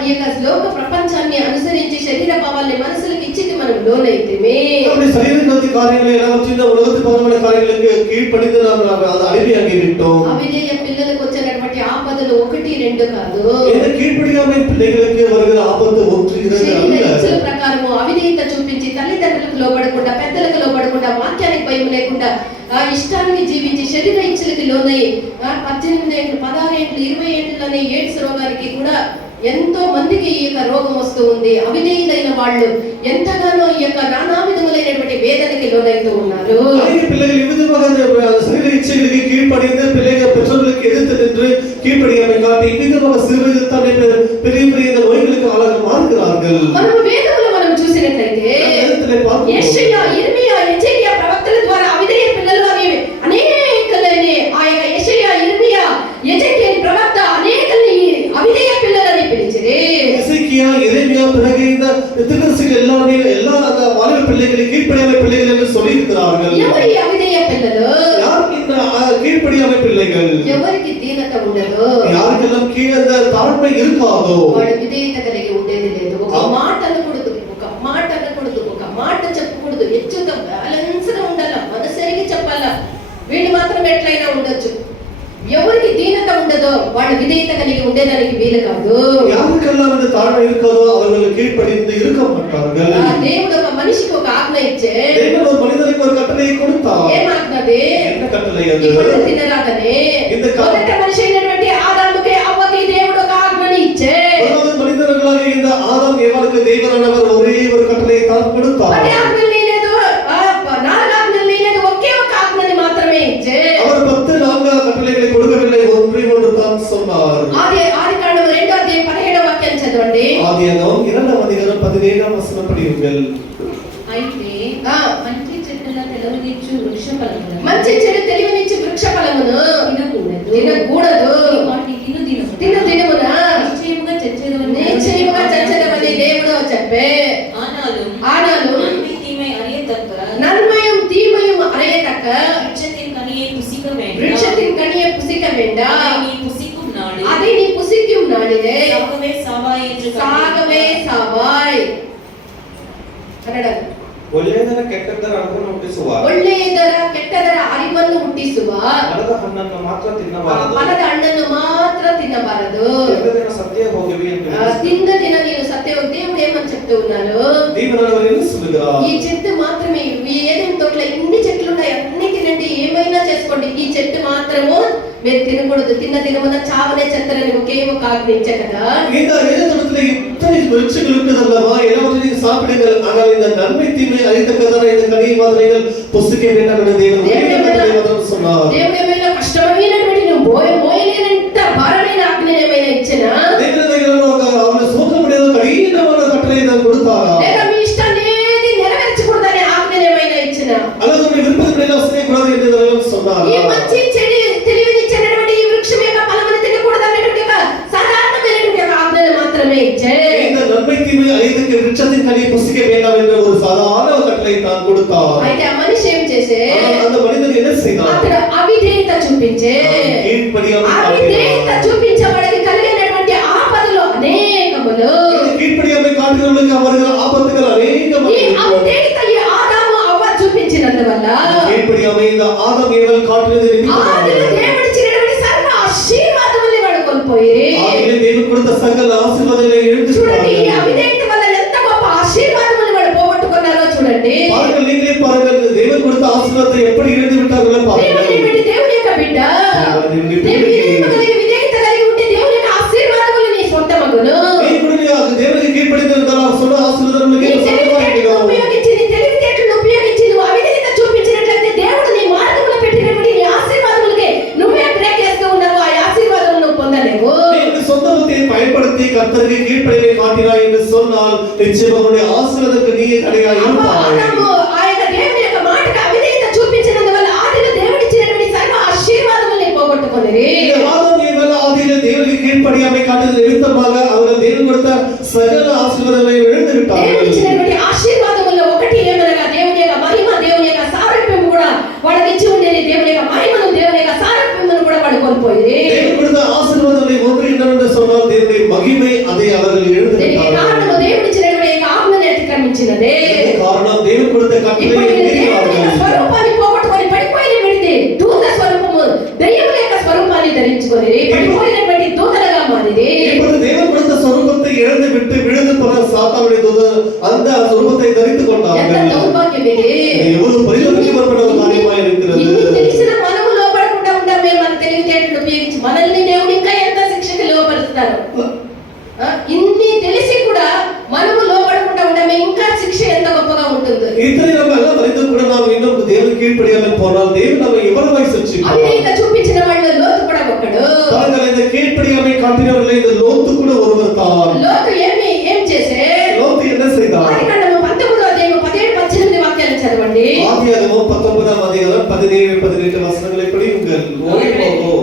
ఈ యొక్క లోక ప్రపంచాన్ని అనుసరించి శరీర భావాల్ని మనసులకు ఇచ్చికి మనం లోనైతేమే நம்முடைய சரீரத்தின் காரியங்களை எல்லாவற்றையும் இந்த உலகத்தின் பரமான காரியங்களுக்கு கீழ்ப்படிந்து நாம் அது அடிமையாகி விட்டோம். అవిధేయ పిల్లలకు వచ్చినటువంటి ఆపదలు 1 2 కాదు. இந்த கீழ்ப்படியாமை பிள்ளைகளுக்கு வருகிற ஆபத்து 1 2 அல்ல. ఇచ్చల ప్రకారము అవిధేయత చూపించి తల్లిదండ్రులకు లోబడకుండా పెద్దలకు లోబడకుండా వాక్యానికి భయం లేకుండా ఆ ఇష్టానికి జీవించి శరీర ఇచ్చలకి లోనై 18 ఏళ్ళు 16 ఏళ్ళు 20 ఏళ్ళలోనే ఎయిడ్స్ రోగానికి కూడా ఎంతో మందికి ఈ యొక్క రోగం వస్తూ ఉంది. అవిధేయులైన వాళ్ళు ఎంతగానో ఈ యొక్క నానా విధములైనటువంటి వేదనకి లోనైతూ ఉన్నారు. பிள்ளைகள் இவ்விதமாக சரீர இச்சைகளுக்கு கீழ்ப்படிந்து பிள்ளைகள் பெற்றோர்களுக்கு எதிர்த்து நின்று கீழ்ப்படியாமை காட்டி இவ்விதமாக சிறுவயதில்தானே பெரிய பெரிய நோய்களுக்கு ஆளாக மாறுகிறார்கள். మనం చూసినట్లయితే యెషయా ఇర్మియా ఎజెకియా ప్రవక్తల ద్వారా అవిధేయ పిల్లలు అని అనేకలని ఆ యొక్క యెషయా ఇర్మియా ఎజెకియా ప్రవక్త అనేకలని అవిధేయ పిల్లలని పిలిచిరే. எசேக்கியா எரேமியா பிறகு இந்த தீர்க்கதரிசிகள் எல்லா அந்த வாலிப பிள்ளைகளை கீழ்ப்படியாமை பிள்ளைகள் என்று சொல்லி இருக்கிறார்கள். ఎవరి అవిధేయ పిల్లలు? யார் இந்த கீழ்ப்படியாமை பிள்ளைகள்? ఎవరికి దీనత ఉండదో, யாருக்கெல்லாம் கீழ அந்த தாழ்மை இருக்காதோ వాడు విధేయత కలిగి ఉండేది లేదు. ఒక మాట అనకూడదు, ఒక మాట చెప్పకూడదు. ఎచ్చుత బ్యాలెన్స్ గా ఉండాల, మనసరిగి చెప్పాలా. వీళ్ళు మాత్రం ఎట్లయినా ఉండొచ్చు. ఎవరికి దీనత ఉండదో వాళ్ళు విధేయత కలిగి ఉండేదానికి వీలు కాదు. யாருக்கெல்லாம் இந்த தாழ்மை இருக்காதோ அவர்கள் கீழ்ப்படிந்து இருக்க மாட்டார்கள். దేవుడు ఒక మనిషికి ఒక ఆజ్ఞ ఇచ్చే, దేవుడు ஒரு மனிதனுக்கு ஒரு கட்டளையை கொடுத்தார். ఏం ఆజ్ఞది? என்ன கட்டளை அது? ఈ పండు తినరాగనే మొదట మనిషి అయినటువంటి ఆదాముకి అవ్వకి దేవుడు ఒక ఆజ్ఞని ఇచ్చే. முதலாவது மனிதர்களாகிய இந்த ஆதாம் ஏவாளுக்கு தேவனானவர் ஒரே ஒரு கட்டளையை தான் கொடுத்தார். పది ఆజ్ఞలు లేదు, 4 ఆజ్ఞలు లేదు, ఒకే ఒక ఆజ్ఞని మాత్రమే ఇచ్చే. அவர் 10 4 கட்டளைகளை கொடுக்கவில்லை, ஒன்றே ஒன்று தான் சொன்னார். ஆதியாகமம் 2ஆம் அதிகாரம் 17ஆம் வசனம் படியுங்கள். అయితే మంచి చెట్టుల తెలవనిచ్చు వృక్ష ఫలములను మంచి చెడు తెలివినిచ్చు వృక్ష ఫలమును తినకూడదు. వాటిని తిను దినమున నిశ్చయముగా చచ్చేదవని నిశ్చయముగా చచ్చదవని దేవుడు చెప్పే. ஆனாலும் நன்மை தீமை நன்மையும் தீமையும் அறியத்தக்க விருட்சத்தின் கனியை புசிக்க வேண்டாம். விருட்சத்தின் கனியை புசிக்க வேண்டாம். நீ புசிக்கும் நாள் அதை நீ புசிக்கும் நாளிலே சாகவே சாவாய் என்று சாகவே சாவாய். ಕನ್ನಡ ಒಳ್ಳೆಯದರ ಕೆಟ್ಟದ್ದರ ಅರಿವನ್ನು ಹುಟ್ಟಿಸುವ ಒಳ್ಳೆಯದರ ಕೆಟ್ಟದರ ಅರಿವನ್ನು ಹುಟ್ಟಿಸುವ ಫಲದ ಹಣ್ಣನ್ನು ಮಾತ್ರ ತಿನ್ನಬಾರದು. ಫಲದ ಹಣ್ಣನ್ನು ಮಾತ್ರ ತಿನ್ನಬಾರದು. ತಿಂದ ದಿನ ಸತ್ಯ ಹೋಗಿವಿ ಎಂದು తిన్న దిన నేను సత్యం దేవుడు ఏమని చెప్తూ ఉన్నారు? ఈ చెట్టు మాత్రమే ఏదేం తోటలో ఇన్ని చెట్లు ఉన్నాయి అన్ని తినండి ఏమైనా చేసుకోండి ఈ చెట్టు మాత్రము మీరు తినకూడదు. తిన్న దినమున చావనే చెత్తరని ఒకే ఒక ఆజ్ఞ ఇచ్చా కదా. இந்த வேதத்துல இத்தனை விருட்சங்கள் இருக்கிறதல்லவா, எல்லாவற்றையும் சாப்பிடுங்கள், ஆனால் இந்த நன்மை தீமை அறியத்தக்கதான இந்த கனியை மாத்திரம் புசிக்க வேண்டாம் என்று தேவன் சொன்னார். దేవుడు ఏమైనా కష్టమైనటువంటి నువ్వు మోయలేనంత భారమైన ఆజ్ఞ ఏమైనా ఇచ్చినా దేవుని దగ్గర அவனை சோக்க முடியாத கடினமான கட்டளை நான் கொடுத்தாரா, లేక మీ ఇష్టాన్ని నెరవేర్చకూడదనే ఆజ్ఞ ఏమైనా ఇచ్చినా அல்லது உன்னை விருப்பத்தின்படி செய்யக்கூடாது என்று தேவன் சொன்னார். ఈ మంచి చెడు తెలివినిచ్చినటువంటి ఈ వృక్షం యొక్క ఫలమును తినకూడదనేటువంటి ఒక సాధారణమైనటువంటి ఒక ఆజ్ఞను మాత్రమే ఇచ్చే. இந்த நன்மை தீமை அறியத்தக்க விருட்சத்தின் கனியை புசிக்க வேண்டாம் என்ற ஒரு சாதாரண கட்டளை தான் கொடுத்தார். అయితే ఆ మనిషి ఏం చేసే? அந்த மனிதன் என்ன செய்தார்? అతడు అవిధేయత చూపించే. అవిధేయత చూపించబడికి కలిగినటువంటి ఆపదలు అనేకములు. కీழ்పడియాமை కాటినోళ్ళకి அவர்கள் ஆபத்துகள் అనేకములు. ఈ అవిధేయత ఈ ఆదాము అవ్వ చూపించినందువల్ల కీழ்పడియాமை இந்த ஆதாம் ஏவாள் காட்டினது நிமிత్తமாக దేవుడిచ్చినటువంటి సర్వ ఆశీర్వాదముల్ని వాడు కోల్పోయి దేవుడు கொடுத்த సకల ఆశీర్వాదాలను చూడండి. ఈ ఇழந்துட்டார்கள். అవిధేయత వల్ల ఎంత గొప్ప ఆశీర్వాదముల్ని వాడు పోగొట్టుకున్నారో చూడండి. பாருங்கள், நீங்களே பாருங்கள், தேவன் கொடுத்த ஆசீர்வாதத்தை எப்படி இழந்து விட்டார்களோ பாருங்கள். దేవుని యొక్క బిడ్డ విధేయత కలిగి ఉంటే దేవుని యొక్క ఆశీర్వాదములు నీ సొంతమగును. దేవునికి కీழ்పడినందువల్ల அவர் சொன்ன ஆசீர்வாதములకి ఉపయోగించి నీ తెలివితేటలను ఉపయోగించి నువ్వు అవిధేయత చూపించినట్లయితే దేవుడు నీ మార్గములో పెట్టినటువంటి నీ ఆశీర్వాదములకి నువ్వే బ్రేక్ చేస్తూ ఉన్నావు. ఆ ఆశీర్వాదములు నువ్వు పొందలేవు. நீ சொந்த புத்தியை பயன்படுத்தி கர்த்தருக்கு கீழ்ப்படிவை காட்டினாய் என்று சொன்னால் நிச்சயமாக உன்னுடைய ஆசீர்வாதத்துக்கு நீ தடையாக இருப்பாய். ఆ యొక్క దేవుని యొక్క మాటకు అవిధేయత చూపించినందువల్ల ఆదిలో దేవుడిచ్చినటువంటి సర్వ ఆశీర్వాదముల్ని పోగొట్టుకొనిరి. ஆதாம் ஏவாள் ஆதியிலே தேவனுக்கு கீழ்ப்படியாமை காட்டினது நிமித்தமாக அவர்கள் தேவன் கொடுத்த சகல ஆசீர்வாதங்களை இழந்து விட்டார்கள். దేవుడిచ్చినటువంటి ఆశీర్వాదముల్లో ఒకటి ఏమనగా దేవుని యొక్క మహిమ, దేవుని యొక్క సారూప్యం కూడా వాళ్ళకి ఇచ్చి ఉండేది. దేవుని యొక్క మహిమను, దేవుని యొక్క సారూప్యమును కూడా వాళ్ళు కోల్పోయి தேவன் கொடுத்த ஆசீர்வாதங்களை ஒன்று என்னவென்று சொன்னால் தேவனுடைய மகிமை, அதை அவர்கள் இழந்து దీనికి விட்டார்கள். కారణము దేవుడిచ్చినటువంటి యొక్క ఆజ్ఞను అతిక్రమించినదే. காரணம் தேவன் கொடுத்த ఇప్పుడు கட்டளையை వీళ్ళు దేవుని యొక్క மீறினார்கள். స్వరూపాన్ని పోగొట్టుకొని పడిపోయిన విడితే దూత స్వరూపము దయ్యముల యొక్క స్వరూపాన్ని ధరించుకొని పడిపోయినటువంటి దూతలుగా మారిది. இப்பொழுது தேவன் கொடுத்த சொரூபத்தை இழந்து விட்டு விழுந்து போன சாத்தானுடைய தூதர் அந்த சொரூபத்தை தரித்துக் ఎంత கொண்டார்கள். దౌర్భాగ్యం ఇది. எவ்வளவு பரிதாபப்பட ஒரு காரியமாக இருக்கிறது. ఇన్ని తెలిసిన మనము లోపడకుండా ఉంటామే. మన తెలివితేటలు ఉపయోగించి మనల్ని దేవుడు ఇంకా ఎంత శిక్షకి లోపరుస్తారు. ఇన్ని తెలిసి కూడా మనము లోపడకుండా ఉండమే ఇంకా శిక్ష ఎంత గొప్పగా ఉంటుంది. இத்தனை நம்ம எல்லாம் அறிந்து கூட நாம் இன்னும் தேவன் கீழ்ப்படியாமல் போனால் தேவன் நம்ம எவ்வளவு சிக்ஷிப்பார். అవిధేయత చూపించిన వాళ్ళు లోతు కూడా ఒక్కడు. பாருங்கள், இந்த கீழ்ப்படியாமை காட்டினவர்களே இந்த லோத்து கூட ஒருவர் தான். లోతు ఏం చేసే? லோத்து என்ன செய்தார்? ఆదికాండము 19వ అధ్యాయం 17-18 వాక్యాలు చదవండి. ஆதியாகமம் 19ஆம் அதிகாரம் 17-18 வசனங்களை படியுங்கள். ஓடி போகோ,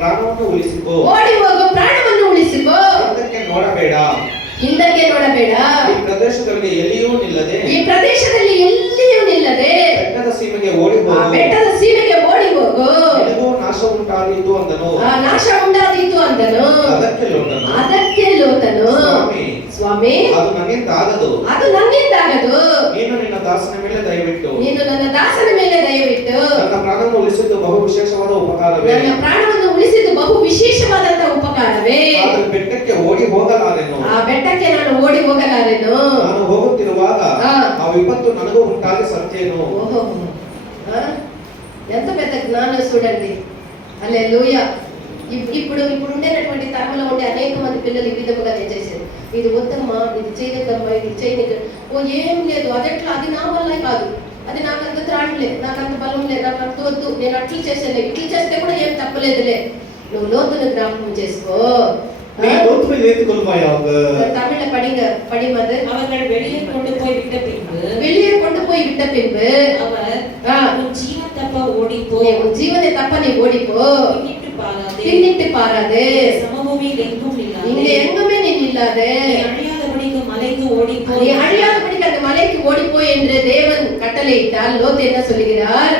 ಪ್ರಾಣವನ್ನು ಉಳಿಸಿಕೋ, ఓడి ಹೋಗು, ప్రాణವನ್ನು ಉಳಿಸಿಕೋ, ಅದಕ್ಕೆ ನೋಡಬೇಡ, ಹಿಂದಕ್ಕೆ ನೋಡಬೇಡ, ಈ ಪ್ರದೇಶದಲ್ಲಿ ಎಲ್ಲಿಯೂ ನಿಲ್ಲದೆ, ಈ ಪ್ರದೇಶದಲ್ಲಿ ಎಲ್ಲಿಯೂ ನಿಲ್ಲದೆ ಬೆಟ್ಟದ ಸೀಮೆಗೆ ಓಡಿ ಆ ಹೋಗು, ಬೆಟ್ಟದ ಸೀಮೆಗೆ ಓಡಿ ಹೋಗು, ನಿನಗೂ ನಾಶ ಉಂಟಾದೀತು ಅಂದನು. ಆ ನಾಶ ಉಂಟಾದೀತು ಅಂದನು. ಅದಕ್ಕೆ ಲೋಟನು, ಅದಕ್ಕೆ ಲೋಟನು, ಸ್ವಾಮಿ ಅದು ನನ್ನಿಂದ ಆಗದು, ಅದು ನನ್ನಿಂದಾಗದು, ನೀನು ನಿನ್ನ ದಾಸನ ಮೇಲೆ ದಯವಿಟ್ಟು ನೀನು ನನ್ನ ದಾಸನ ಮೇಲೆ ದಯವಿಟ್ಟು ನನ್ನ ಪ್ರಾಣವನ್ನು ಉಳಿಸಿದ್ದು ಬಹು ವಿಶೇಷವಾದ ಉಪಕಾರವೇ, ನನ್ನ ಪ್ರಾಣವನ್ನು ಉಳಿಸಿದ್ದು ಬಹು ವಿಶೇಷವಾದಂತ ಉಪಕಾರವೇ. ಆದರೆ ಬೆಟ್ಟಕ್ಕೆ ಓಡಿ ಹೋಗಲಾರೆನು, ಆ ಬೆಟ್ಟಕ್ಕೆ ನಾನು ಓಡಿ ಹೋಗಲಾರೆನು. ನಾನು ಹೋಗುತ್ತಿರುವಾಗ ಆ ವಿಪತ್ತು ನನಗೂ ಉಂಟಾಗಿ ಸತ್ತೇನು. ఓహో, ఎంత పెద్ద జ్ఞానం చూడండి. హల్లెలూయా. ఇప్పుడు ఉండేటటువంటి తరంలో ఉండే అనేక మంది పిల్లలు ఈ విధముగా చేసేది. ఇది వద్దమ్మా, ఇది చేయనిద్దమ్మా, ఇది చేయనిద్ద. ఓ ఏం లేదు, అదెట్లా, అది నా వల్లే కాదు, అది నాకు అంత త్రాణం లేదు, నాకు అంత బలం లేదు, నాకు అంత వద్దు, నేను అట్లు చేసేలే, ఇట్లు చేస్తే కూడా ఏం తప్పలేదులే. నువ్వు లోతును జ్ఞాపకం చేసుకో. நீ லோத்து ஒருமை நினைத்துக் கொள்வாயாக. தமிழ்ல படிங்க, படிமது. அவர்கள் வெளியே கொண்டு போய் விட்ட பின்பு அவர் உன் ஜீவன் தப்ப ஓடிப்போ, உன் ஜீவனை தப்ப நீ ஓடிப்போ, பின்னிட்டு பாராதே, சமபூமியில் எங்கும் இங்க எங்குமே நீ இல்லாதே, அழியாதபடிக்கு மலைக்கு ஓடிப்போ, நீ அழியாதபடிக்கு அந்த மலைக்கு ஓடிப்போ என்று தேவன் கட்டளையிட்டால் லோத்து என்ன சொல்லுகிறார்?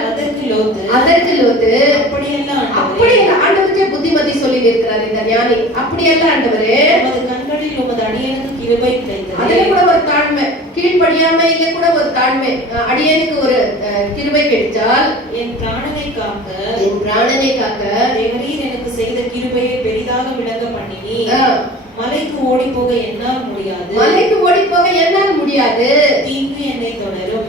அதற்கு லோத்து அப்படி ஆண்டவருக்கே புத்திமதி சொல்லி இருக்கிறார் இந்த ஞானி. அப்படியல்ல ஆண்டவரே, உமது கண்களில் உமது அடியனுக்கு கிருபை கிடைத்தது. அதுல கூட ஒரு தாழ்மை, கீழ்ப்படியாம இல்ல கூட ஒரு தாழ்மை, அடியனுக்கு ஒரு கிருபை கிடைச்சால் என் பிராணனை காக்க தேவரீர் எனக்கு செய்த கிருபையை பெரிதாக விளங்க பண்ணினி. மலைக்கு ஓடி போக என்னால் முடியாது, தீங்கு என்னை தொடரும்,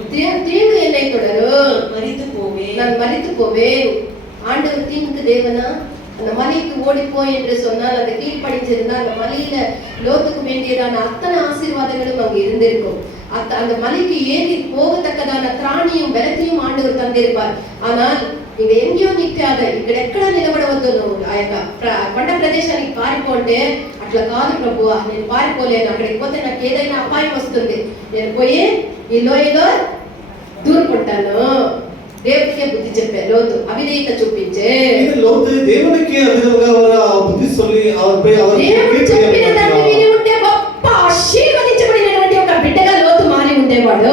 நான் மரித்து போவேன். ஆண்டவர் தீங்குக்கு தேவனா? அந்த மலைக்கு ஓடிப்போ என்று சொன்னால் அந்த கீழ்ப்படிஞ்சிருந்தா அந்த மலையில லோத்துக்கு வேண்டியதான அத்தனை ஆசீர்வாதங்களும் அங்க இருந்திருக்கும். அந்த மலைக்கு ஏறி போகத்தக்கதான திராணியும் பலத்தையும் ஆண்டவர் தந்திருப்பார். ஆனால் ಈಗ ಎಂಗಿಯೋ ನಿತ್ಯ ಆದ ఇక్కడ ఎక్కడ నిలబడవద్దు నువ్వు ఆ యొక్క కొండ ప్రదేశానికి పారిపోంటే అట్లా కాదు ప్రభువా, నేను పారిపోలేను, అక్కడికి పోతే నాకు ఏదైనా అపాయం వస్తుంది, నేను పోయి ఈ లోయలో దూరుకుంటాను. దేవుడికే బుద్ధి చెప్పే లోతు అవిధేయత చూపించే లోతు దేవునికి అవిధంగా బుద్ధి சொல்லி அவர்పై దేవుడు చెప్పిన దాన్ని విని ఉంటే గొప్ప ఆశీర్వదించబడినటువంటి ఒక బిడ్డగా లోతు మారి ఉండేవాడు.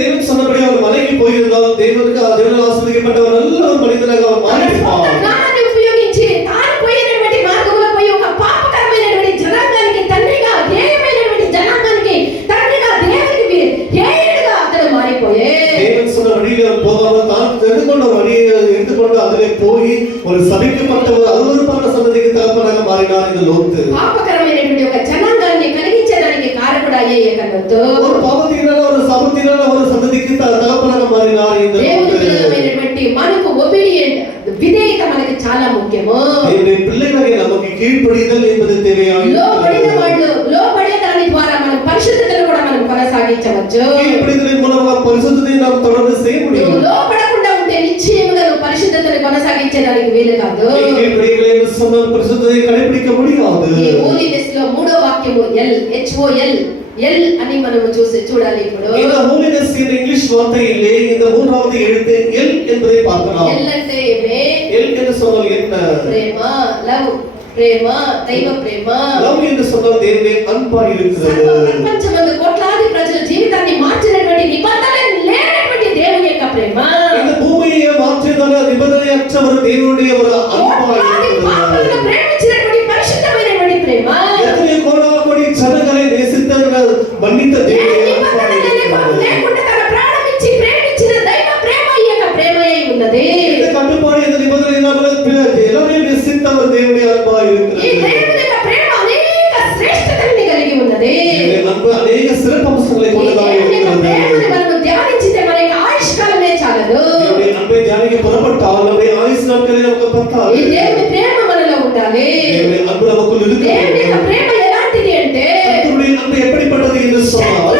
దేవుడు சொன்னபடி அவர் மலைக்கு போயிருந்தால் దేవునికి దేవుని ఆశీర్వదించబడ్డவர் நல்ல మనిషిగా మారిపోయాడు. జ్ఞానాన్ని ఉపయోగించి తాను పోయినటువంటి మార్గంలో పోయి ఒక పాపకరమైనటువంటి జనాంగానికి తండ్రిగా, హేయమైనటువంటి జనాంగానికి తండ్రిగా, దేవునికి హేయుడుగా అతను మారిపోయే தேவன் சொன்ன வழியில் போகாமல் தான் தெரிந்துகொண்ட வழியை எடுத்துக்கொண்டு அதிலே போய் ஒரு சபிக்கப்பட்ட ஒரு அருவருப்பான சந்ததிக்கு தகப்பனாக மாறினார் இந்த லோத்து. పాపకరమైనటువంటి ఒక జనాంగాన్ని కలిగించడానికి కారకుడయ్యే ఏకనతో ஒரு பாவத்தினால ஒரு சாபத்தினால ஒரு சந்ததிக்கு தகப்பனாக மாறினார் இந்த லோத்து. దేవునికి మనకు ఒబీడియంట్ విధేయత మనకి చాలా ముఖ్యము. దేవుని పిల్లలకి நமக்கு కీழ்పడిదల్ என்பது தேவையானது. లోబడే దాని ద్వారా మనం పరిశుద్ధతను కూడా మనం కొనసాగించవచ్చు. కీழ்పడిదలిன் மூலமாக பரிசுத்தத்தை நாம் தொடர்ந்து செய்ய முடியும். లోబడకుండా ఉంటే నిశ్చయముగా నువ్వు పరిశుద్ధతను కొనసాగించడానికి వీలు కాదు. కీழ்పడిదలి என்று சொன்னால் பரிசுத்தத்தை கடைபிடிக்க முடியாது. ఈ హోలీనెస్ లో మూడో వాక్యము ఎల్ అని మనము చూడాలి. ఇప్పుడు இந்த ஹோலினஸ் என்ற இங்கிலீஷ் வார்த்தையிலே இந்த மூன்றாவது எழுத்து எல் என்பதை பார்க்கலாம். எல் అంటే ఏమే? எல் என்று சொன்னால் என்ன? ప్రేమ, లవ్, ప్రేమ, దైవ ప్రేమ. లవ్ என்று சொன்னால் దేవుని అன்பా இருக்கிறது. ప్రపంచమందు కోట్లాది ప్రజల జీవితాన్ని మార్చినటువంటి నిబంధన లేనటువంటి దేవుని యొక్క ప్రేమ. இந்த பூமியை மாற்றியதான நிபந்தனையற்ற ஒரு தேவனுடைய ஒரு அன்பா இருக்கிறது. ప్రేమించినటువంటి పరిశుద్ధమైనటువంటి ప్రేమ. எத்தனை கோடான ஜனங்களை நேசித்த மன்னித்த దేవుని అன்பా లేకుండా తన ప్రాణం ఇచ్చి ప్రేమించిన దైవ ప్రేమ ఈ యొక్క ప్రేమయే ఉన్నది. இந்த கட்டுப்பாடு இந்த நிபந்தனை எல்லாரையும் நேசித்த ஒரு దేవుని అன்பా இருக்கிறது. ఈ దేవుని యొక్క ప్రేమ అనేక శ్రేష్టతల్ని కలిగి ఉన్నది. ఈ అன்பు అనేక சிறப்பம்சங்களை கொண்டதாக இருக்கிறது. ప్రేమని మనం ధ్యానించితే మనకి ఆయుష్కాలమే చాలదు. దేవుని అன்பை ధ్యానించ పురపట్టాல் நம்முடைய ஆயுசு நாட்களே நமக்கு பத்தாது. ఈ దేవుని ప్రేమ మనలో ఉండాలి. దేవుని అன்பు நமக்குள் இருக்க வேண்டும். దేవుని యొక్క ప్రేమ ఎలాంటిది అంటే கர்த்தருடைய అன்பு எப்படிப்பட்டது என்று சொன்னால்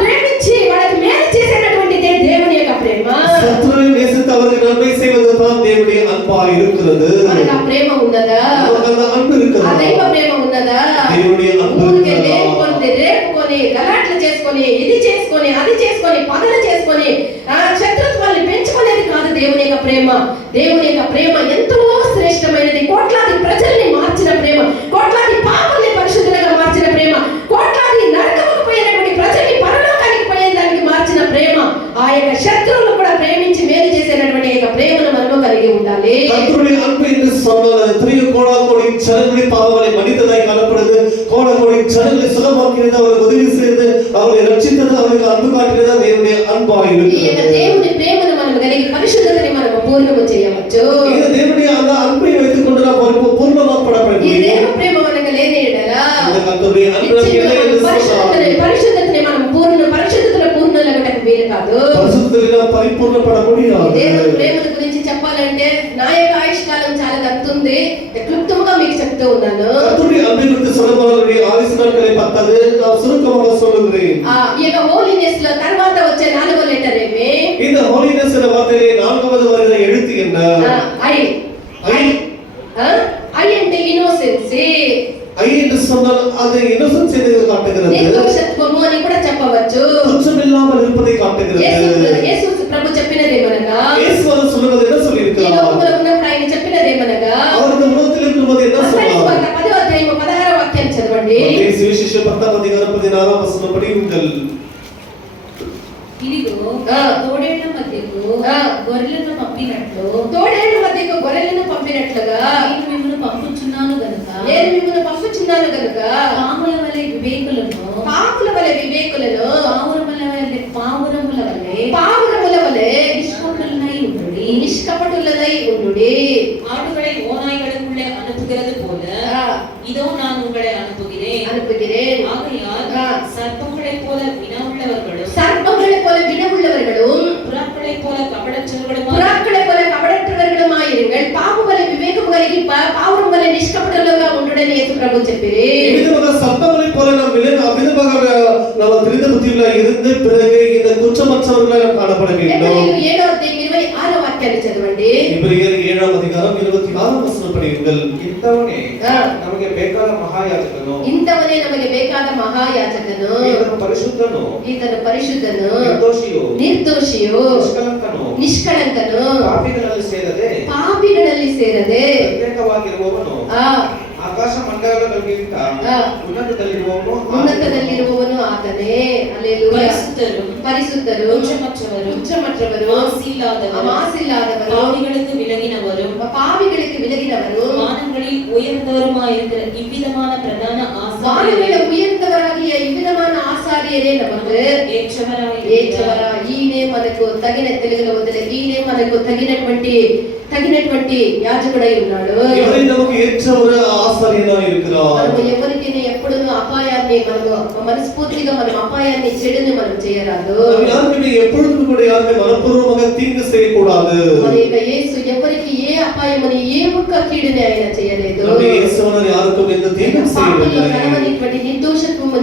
ప్రేమించి వాళ్ళకి మేలు చేసేటటువంటి దేవుని యొక్క ప్రేమ. శత్రువుని நேசித்து அவருக்கு நன்மை செய்வதுதான் దేవుని అன்பா இருக்கிறது. మనకు ఆ ప్రేమ ఉన్నదా? அந்த அன்பு இருக்கிறது. ఆ దైవ ప్రేమ ఉన్నదా? దేవుని అன்பు ఊరికే లేనిపోతే రేపుకొని గలాట్లు చేసుకొని ఇది చేసుకొని అది చేసుకొని పగలు చేసుకొని శత్రుత్వాన్ని పెంచుకునేది కాదు దేవుని యొక్క ప్రేమ. దేవుని యొక్క ప్రేమ ఎంతో శ్రేష్టమైనది. కోట్లాది ప్రజల్ని మార్చిన ప్రేమ, కోట్లాది పాపల్ని పరిశుద్ధులుగా మార్చిన ప్రేమ, కోట్లాది నరకముకు పోయినటువంటి ప్రజల్ని పరలోకానికి పోయేదానికి మార్చిన ప్రేమ, ఆ యొక్క శత్రువులను కూడా ప్రేమించి మేలు చేసేటటువంటి యొక్క ప్రేమను మనము కలిగి ఉండాలి. கர்த்தருடைய அன்பு என்று சொன்னால் எத்தனையோ கோடானோடி ஜனங்களின் பாவங்களை மன்னித்ததாய் காணப்படுது. கோடானோடி ஜனங்களை சுகமாக்கினது, அவருக்கு உதவி செய்தது, அவரை ரட்சித்தது, அவருக்கு அன்பு காட்டினது தேவனுடைய அன்பாய் ఈ యొక్క இருக்கிறது. దేవుని ప్రేమను మనం కలిగి పరిశుద్ధతని మనం పూర్ణము చేయవచ్చు. இந்த தேவனுடைய அந்த அன்பை வைத்துக்கொண்டு நாம் பூர்ணமாக்கப்பட ఈ வேண்டும். దేవ ప్రేమ మనకు లేని ఎడల இந்த கர்த்தருடைய அன்பு நமக்கு இல்லை என்று சொன்னால் పరిశుద్ధతని మనం పరిశుద్ధతలో పూర్ణులగటకు వీలు కాదు. பரிசுத்தத்தில் நாம் பரிபூர்ணப்பட முடியாது. దేవుని ప్రేమను గురించి చెప్పాలంటే నా యొక్క ఆయుష్కాలం చాలా తగ్గుతుంది. క్లుప్తంగా మీకు చెప్తూ ఉన్నాను. கர்த்தருடைய அன்பை குறித்து சொல்லப்போனதுடைய ஆயுசு நாட்களை பத்தது நான் சுருக்கமாக சொல்லுகிறேன். ఈ యొక్క హోలీనెస్ లో తర్వాత వచ్చే 4వ లెటర్ ఏమి? இந்த ஹோலினஸ் என்ற வார்த்தையிலே 4வது வருகிற எழுத்து என்ன? ఐ అంటే ఇన్నోసెన్సీ. ఐ என்று சொன்னால் அது இன்னசென்ஸ் என்று காட்டுகிறது. నిర్దోషత్వము అని కూడా చెప్పవచ్చు. குற்றமில்லாமல் இருப்பதை காட்டுகிறது. యేసు ప్రభు చెప్పినదేమనగా, యేసు அவர் சொல்வது என்ன சொல்லியிருக்கிறார்? ఈ లోకంలో ఉన్నప్పుడు ఆయన చెప్పినదేమనగా, அவரது உலகத்தில் இருக்கும்போது என்ன சொன்னார்? 10వ అధ్యాయం 16వ వాక్యాన్ని చదవండి. సువిశేషం 10వ అధ్యాయం 16వ వచనం படியுங்கள். ఇదిగో తోడేళ్ల మధ్యకు గొర్రెలను పంపినట్లు, తోడేళ్ల మధ్యకు గొర్రెలను పంపినట్లుగా నేను మిమ్మల్ని పంపుచున్నాను గనుక, నేను మిమ్మల్ని పంపుచున్నాను గనుక, పాముల వలె వివేకులను, పాముల వలె వివేకులను, పావురముల వలె నిష్కపటులనై ఉండుడి. ஆடுகளை ஓநாய்களுக்குள்ளே அனுப்புகிறது போல இதோ நான் உங்களை அனுப்புகிறேன். ஆகையால் சர்ப்பங்களைப் போல வினவுள்ளவர்களும், புறாக்களைப் போல கபடற்றவர்களுமாயிருங்கள். பாம்பு வலை விவேகம் కలిగి పావురం వలె నిష్కపటులుగా ఉండుడని యేసు ప్రభు చెప్పిరి. ఈ విధంగా సర్పములై పోల நாம் தெரிந்த புத்தியுள்ள இருந்து பிறகு இந்த குற்றமற்றவர்களாக காணப்பட வேண்டும். 7వ అధ్యాయం 26వ వాక్యాన్ని చదవండి. ఇబ్రియర్ 7వ అధ్యాయం 26వ వచనం படியுங்கள். ಇಂಥವನೇ ನಮಗೆ ಬೇಕಾದ ಮಹಾಯಾಜಕನು, ಇಂಥವನೇ ನಮಗೆ ಬೇಕಾದ ಮಹಾಯಾಜಕನು, ಈತನು ಪರಿಶುದ್ಧನು, ನಿರ್ದೋಷಿಯು, ನಿಷ್ಕಳಂಕನು, ಪಾಪಿಗಳಲ್ಲಿ ಸೇರದೆ ಪ್ರತ್ಯೇಕವಾಗಿರುವವನು, ಆಕಾಶ ಮಂಡಲಗಳಿಗಿಂತ ಉನ್ನತದಲ್ಲಿರುವವನು ಆತನೇ. ಹಲ್ಲೆಲೂಯಾ. ಪರಿಶುದ್ಧರು, குற்றமற்றவரும், மாசில்லாதவரும், பாவிகளுக்கு விலகினவரும், வானங்களில் உயர்ந்தவருமாயிருக்கிற இவ்விதமான பிரதான வானங்களில் உயர்ந்தவராகிய இவ்விதமான ఆచార్యరే நமக்கு ఏచవరా. ఈయనే మనకు తగిన, తెలుగులో వదిలే, ఈయనే మనకు తగినటువంటి యాజకుడై ఉన్నాడు. ఎవరి நமக்கு ஏற்ற ஒரு ஆசாரியனாய் இருக்கிறார். మనం ఎవరికి ఎప్పుడూ అపాయాన్ని, మనము మనస్ఫూర్తిగా మనం అపాయాన్ని, చెడుని మనం చేయరాదు. யாருக்குமே எப்பொழுதும் கூட யாருமே மனப்பூர்வமாக தீங்கு செய்யக்கூடாது. మనకి యేసు ఎవరికి ఏ అపాయమని, ఏ ఒక్క కీడుని ఆయన చేయలేదు. యేసువனர் யாருக்கும் எந்த தீங்கும் செய்யவில்லை. కలవనిటువంటి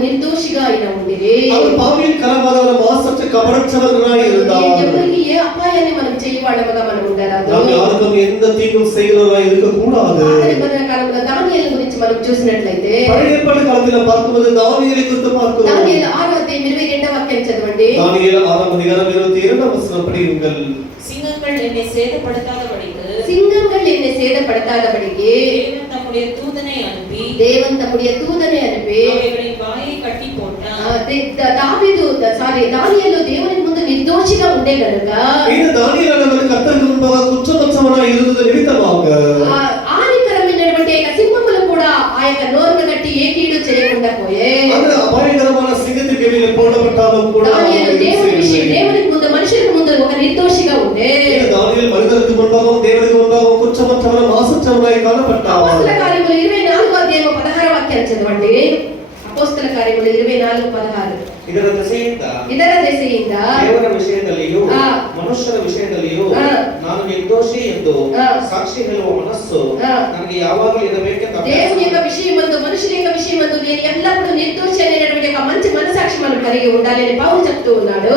నిర్దోషిగా ఆయన ఉండిరి. அவர் பாவியில் கலவாதவர், மாசற்ற கபடற்றவர்களாய் இருந்தார். ఎవరికి ఏ అపాయాన్ని మనం చేయవాడముగా మనం ఉండరాదు. நாம் யாருக்கும் எந்த தீங்கும் செய்கிறவராய் இருக்க கூடாது. కాలంలో దానియేలు గురించి మనం చూసినట్లయితే, பழைய ஏற்பாடு காலத்தில் பார்க்கும்போது தானிయేலை குறித்து பார்க்கிறோம். దానియేలు 6వ అధ్యాయం 22వ వాక్యం చదవండి. தானிయేல் 6వ అధ్యాయం 22వ వచనం படியுங்கள். சிங்கங்கள் என்னை சேதப்படுத்தாதபடிக்கு தேவன் தம்முடைய தூதனை அனுப்பி அவைகளின் வாயை கட்டி போட்டான். దానియేలు దేవుని ముందు నిర్దోషిగా ఉండే కనుక, இந்த தானிయేல் அவர்கள் கர்த்தருக்கு முன்பாக குற்றமற்றவனாய் இருந்தது நிமித்தமாக హానికరమైనటువంటి సింహములు కూడా ఆ యొక్క నోరును కట్టి ఏ కీడు చేయకుండా పోయే. அந்த அபாயகரமான சிங்கத்திற்கு வெளியே போடப்பட்டாலும் கூட దేవునికి ముందు, మనుషులకు ముందు ఒక నిర్దోషిగా ఉండే. தானிయేல் மனிதருக்கு முன்பாகவும் தேவனுக்கு முன்பாகவும் குற்றமற்றவனும் மாசற்றவனாய் காணப்பட்டான். అపోస్తల కార్యములు 24వ అధ్యాయం 16వ వాక్యాన్ని చదవండి. అపోస్తల కార్యములు 24:16. ಇದರ ದೆಸೆಯಿಂದ ದೇವರ ವಿಷಯದಲ್ಲಿಯೂ ಮನುಷ್ಯರ ವಿಷಯದಲ್ಲಿಯೂ ನಾನು ನಿರ್ದೋಷಿ ಎಂದು ಸಾಕ್ಷಿ ಹೇಳುವ ಮನಸ್ಸು ನನಗೆ ಯಾವಾಗಲೂ ಇರಬೇಕೆಂದು దేవుని యొక్క విషయమందు, మనుషుల యొక్క విషయమందు నేను ఎల్లప్పుడూ నిర్దోషి అనేటువంటి ఒక మంచి మనసాక్షి మనం కలిగి ఉండాలి అని పౌలు చెప్తూ ఉన్నాడు.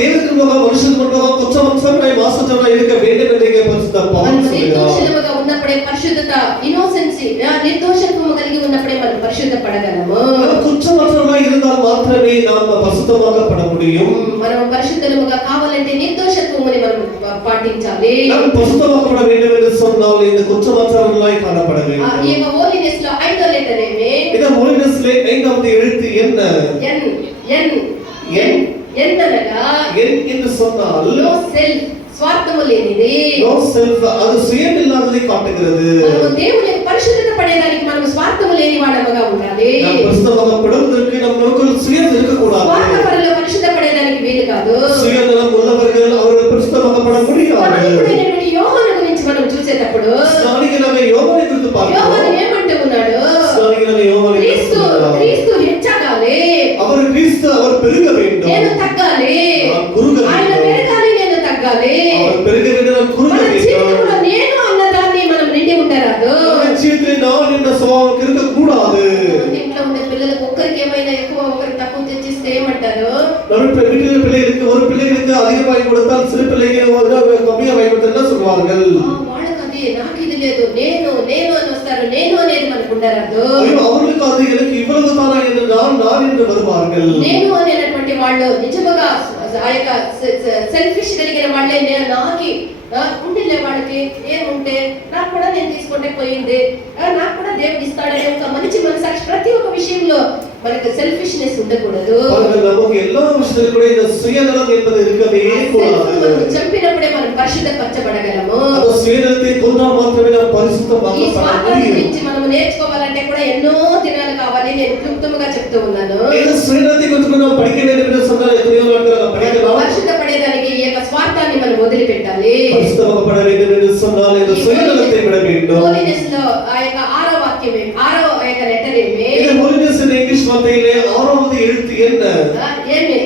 దేవునికి మున్பாக మనుషులకు మున్பாக కుற்றమற்றవనాய் మాసற்றవనాய் இருக்க வேண்டும் என்று పరిశుద్ధ పౌలు నిర్దోషులుగా ఉన్నప్పుడే పరిశుద్ధత, ఇన్నోసెన్సీ, నిర్దోషత్వము కలిగి ఉన్నప్పుడే మనం పరిశుద్ధపడగలము. కుற்றమற்றవనాய் இருந்தால் మాత్రమే நாம் పరిశుద్ధமாகப்பட முடியும். మనం పరిశుద్ధముగా కావాలంటే నిర్దోషత్వముని మనం పాటించాలి. நாம் పరిశుద్ధமாகப்பட வேண்டும் என்று சொன்னால் இந்த குற்றமற்றவர்களாய் காணப்பட வேண்டும். ఈ హోలీనెస్ లో 5వ లెటర్ ఏమే? இந்த ஹோலினஸ்ல 5வது எழுத்து என்ன? ఎన్ అనగా, ఎన్ என்று சொன்னால் నో సెల్ఫ్, స్వార్థము లేనిది. నో సెల్ఫ్, అది సుయమిல்லாததை కాட்டுகிறது. మనము దేవుని పరిశుద్ధత పడేదానికి మనం స్వార్థము లేని వాడముగా ఉండాలి. நாம் పరిశుద్ధமாகப்படுவதற்கு நமக்கு சுயம் இருக்கக்கூடாது. స్వార్థపరులు పరిశుద్ధ పడేదానికి వీలు కాదు. சுயநலம் உள்ளவர்கள் அவர்கள் పరిశుద్ధமாகப்பட முடியாது. యోహాను గురించి మనం చూసేటప్పుడు స్నానికులైన యోహాను గురించి பார்க்கிறோம். యోహాను ఏమంటూ ఉన్నాడు? స్నానికులైన యోహాను క్రీస్తు హెచ్చగాలి, அவர் క్రీస్తు அவர் பெருக வேண்டும், నేను తగ్గాలి. நான் కురుగ ఆయన வேண்டும், పెరగాలి, నేను తగ్గాలి. அவர் பெருக வேண்டும், நான் కురుగ మన வேண்டும். జీవితంలో నేను అన్నదాన్ని మనం నిండి ఉండరాదు. మన జీవితంలో நான் என்ற స్వభావం இருக்க కూடாదు. ఇంట్లో ఉండే పిల్లలకు ఒక్కరికి ఏమైనా ఎక్కువ, ఒకరికి తక్కువ తెచ్చిస్తే ఏమంటారు? நம்ம வீட்டில் பிள்ளைகளுக்கு ஒரு பிள்ளைகளுக்கு அதிகம் வாங்கி கொடுத்தால் சிறு பிள்ளைக்கு கம்மியா வாங்கி கொடுத்தா என்ன சொல்வார்கள்? వాళ్ళకి అది నాకు ఇది లేదు, నేను నేను అని వస్తారు. నేను అనేది మనకు ఉండరాదు. ஐயோ அவர்களுக்கு அது எனக்கு இவ்வளவு தானா என்று நான் என்று வருவார்கள். నేను అనేటువంటి వాళ్ళు నిజముగా ఆ యొక్క సెల్ఫిష్ కలిగిన వాళ్ళే. నాకి ఉండిలే వాళ్ళకి ఏముంటే నాకు కూడా నేను తీసుకుంటే పోయింది, నాకు కూడా దేవుడు ఇస్తాడనే ఒక మంచి మనసాక్షి ప్రతి ఒక్క విషయంలో మనకు సెల్ఫిష్నెస్ ఉండకూడదు. நமக்கு எல்லா விஷயத்திலும் கூட இந்த சுயநலம் என்பது இருக்கவே கூடாது. చంపినప్పుడే మనం పరిశుద్ధపరచబడగలము. அந்த சுயநலத்தை கொன்றால் మాత్రమే நாம் பரிசுத்தமாக ఈ స్వార్థాన్ని గురించి మనం నేర్చుకోవాలంటే కూడా ఎన్నో దినాలు కావాలి. నేను క్లుప్తంగా చెప్తూ ఉన్నాను. இந்த சுயநலத்தை குறித்து நாம் படிக்க வேண்டும் என்று சொன்னால் எத்தனையோ நாட்கள் படிக்கலாம். పరిశుద్ధపడేదానికి ఈ యొక్క స్వార్థాన్ని మనం వదిలిపెట్టాలి. பரிசுத்தமாகப்பட வேண்டும் என்று சொன்னால் இந்த சுயநலத்தை விட வேண்டும். హోలీనెస్ లో ఆ యొక్క ఆరో వాక్యమే, ఆరో ఆ యొక్క లెటర్ ఏమి? இந்த ஹோலினஸ் என்ற ఇంగ్లీష్ వార్తயிலே ఆరవది எழுத்து என்ன? ఏమి